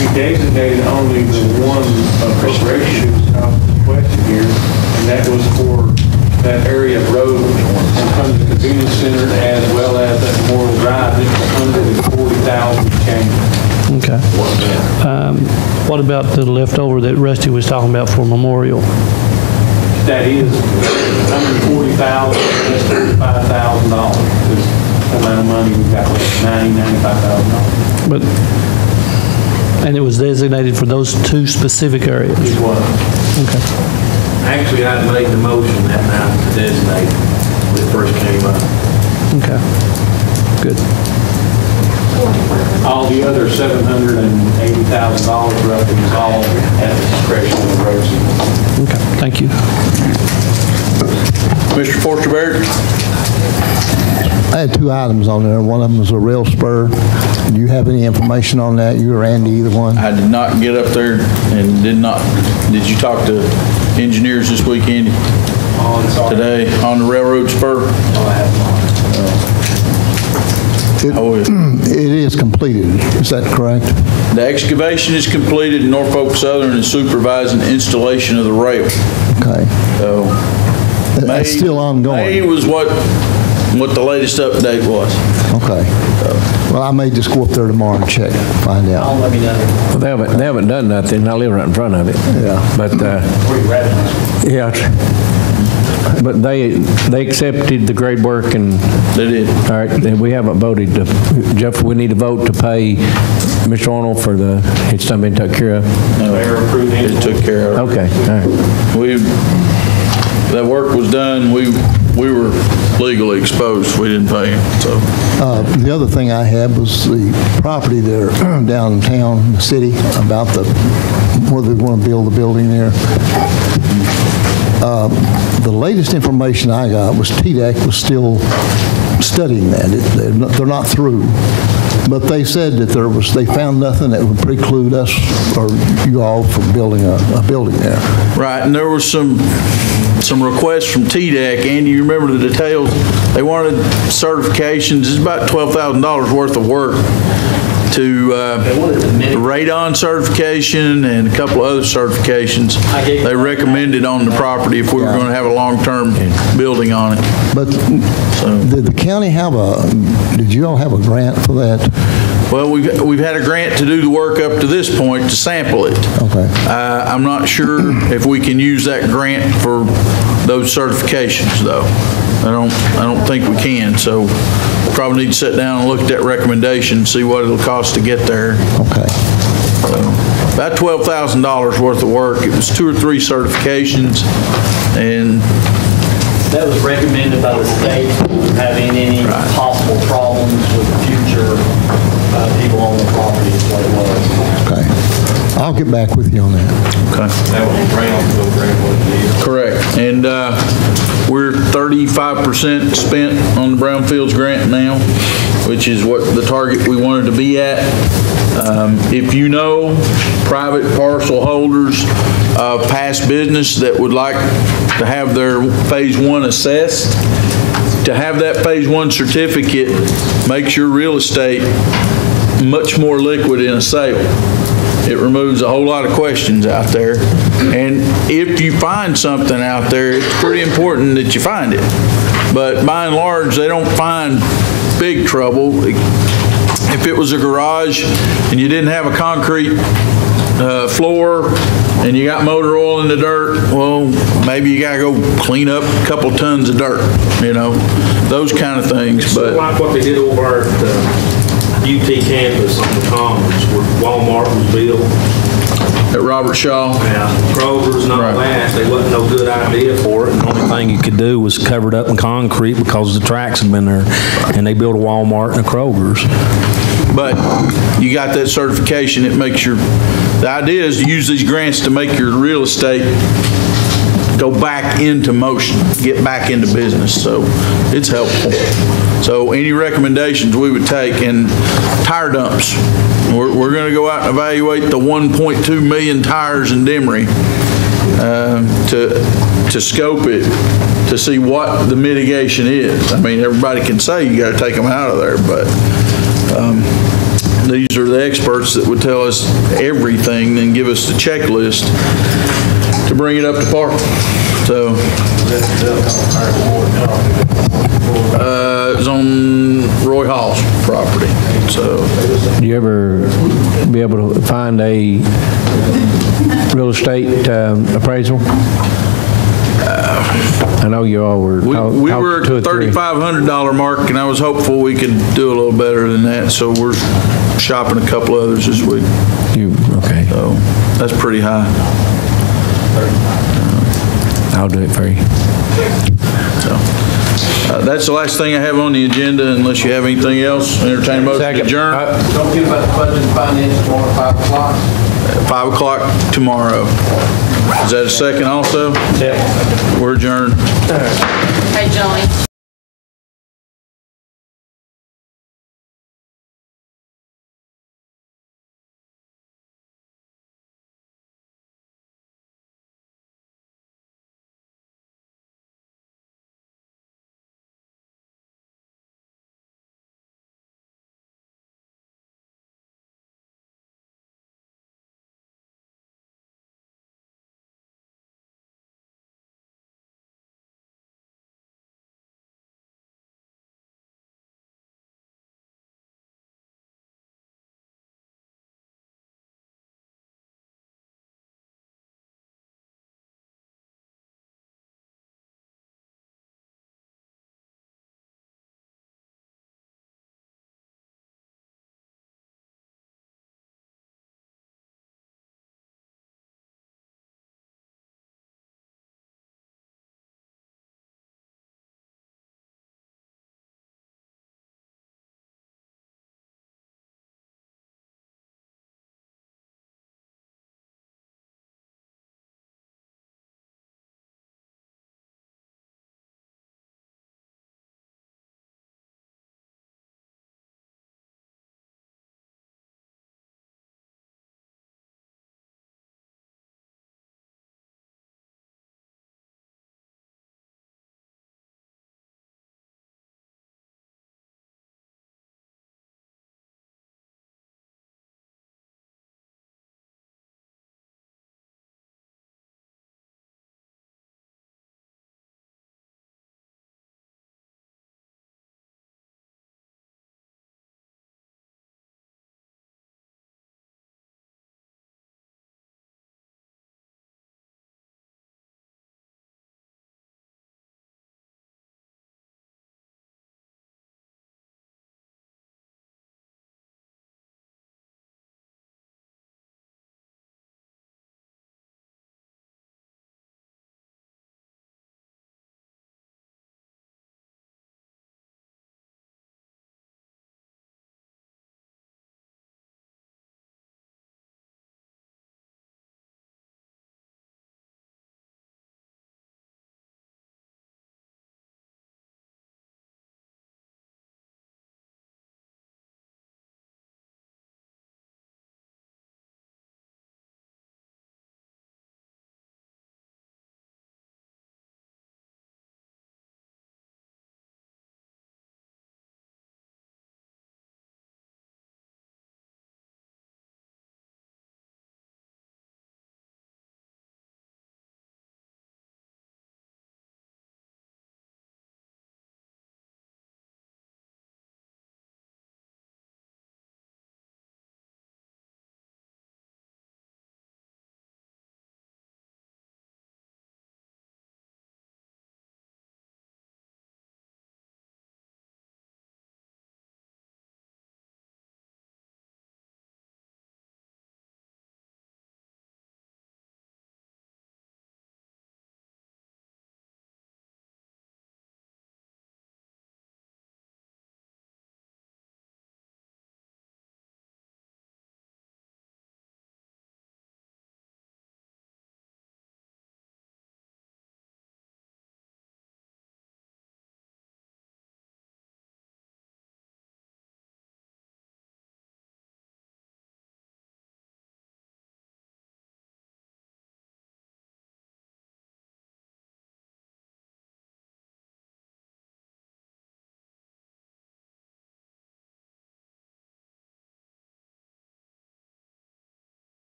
We designated only the one appropriation question here, and that was for that area of road from the convenience center as well as that Memorial Drive. It's 140,000 change. Okay. What about the leftover that Rusty was talking about for Memorial? That is 140,000, that's $35,000. Is the amount of money we've got left, $95,000. But, and it was designated for those 2 specific areas? It was. Okay. Actually, I made the motion that night to designate when it first came up. Okay. Good. All the other $780,000 roughly is all at the discretion of the road. Okay, thank you. Mr. Forster Barrett? I had 2 items on there. One of them was a rail spur. Do you have any information on that? You or Andy, either one? I did not get up there and did you talk to engineers this week, Andy? Today on the railroad spur? It is completed. Is that correct? The excavation is completed. Norfolk Southern is supervising installation of the rail. Okay. So That's still ongoing. May was what the latest update was. Okay. Well, I may just go up there tomorrow and check, find out. Let me know. Well, they haven't done nothing. I live right in front of it. Yeah. But, yeah. But they accepted the grade work and... They did. All right, then we haven't voted to... Jeff, we need to vote to pay Mr. Arnold for the... It's done been taken care of? No, it took care of. Okay, all right. That work was done. We were legally exposed. We didn't pay him, so. The other thing I had was the property there downtown, in the city, about where they want to build the building there. The latest information I got was TDEC was still studying that. They're not through. But they said that they found nothing that would preclude us or you all from building a building there. Right, and there was some requests from TDEC. Andy, you remember the details? They wanted certifications. It's about $12,000 worth of work to radon certification and a couple of other certifications they recommended on the property if we were going to have a long-term building on it. But did the county did you all have a grant for that? Well, we've had a grant to do the work up to this point to sample it. Okay. I'm not sure if we can use that grant for those certifications, though. I don't think we can. So probably need to sit down and look at that recommendation and see what it'll cost to get there. Okay. So about $12,000 worth of work. It was 2 or 3 certifications, and that was recommended by the state having any possible problems with future people on the property is what it was. Okay. I'll get back with you on that. Okay. That was Brownfield grant, wasn't it? Correct. And we're 35% spent on the Brownfields grant now, which is what the target we wanted to be at. If you know private parcel holders of past business that would like to have their Phase 1 assessed, to have that Phase 1 certificate makes your real estate much more liquid in a sale. It removes a whole lot of questions out there. And if you find something out there, it's pretty important that you find it. But by and large, they don't find big trouble. If it was a garage and you didn't have a concrete floor and you got motor oil in the dirt, well, maybe you gotta go clean up a couple tons of dirt, those kind of things, So but. like what they did over at UT campus on the Commons where Walmart was built. At Robert Shaw? Yeah, Kroger's and all that, they wasn't no good idea for it. And the only thing you could do was cover it up in concrete because the tracks had been there. And they built a Walmart and a Kroger's. But you got that certification, it makes the idea is to use these grants to make your real estate go back into motion, get back into business, so it's helpful. So any recommendations we would take, and tire dumps. We're going to go out and evaluate the 1.2 million tires in Demery to scope it, to see what the mitigation is. I mean, everybody can say you got to take them out of there, but these are the experts that would tell us everything and give us the checklist to bring it up to par. So it's on Roy Hall's property. So Do you ever be able to find a real estate appraisal? I know you all were. We were at the $3,500 mark, and I was hopeful we could do a little better than that. So we're shopping a couple others this week. Okay. So that's pretty high. I'll do it for you. So that's the last thing I have on the agenda, unless you have anything else. Entertain a motion to adjourn. Don't forget about the budget and finance tomorrow at 5 o'clock. At 5 o'clock tomorrow. Is that a second also? Yeah. We're adjourned. Hey, Johnny.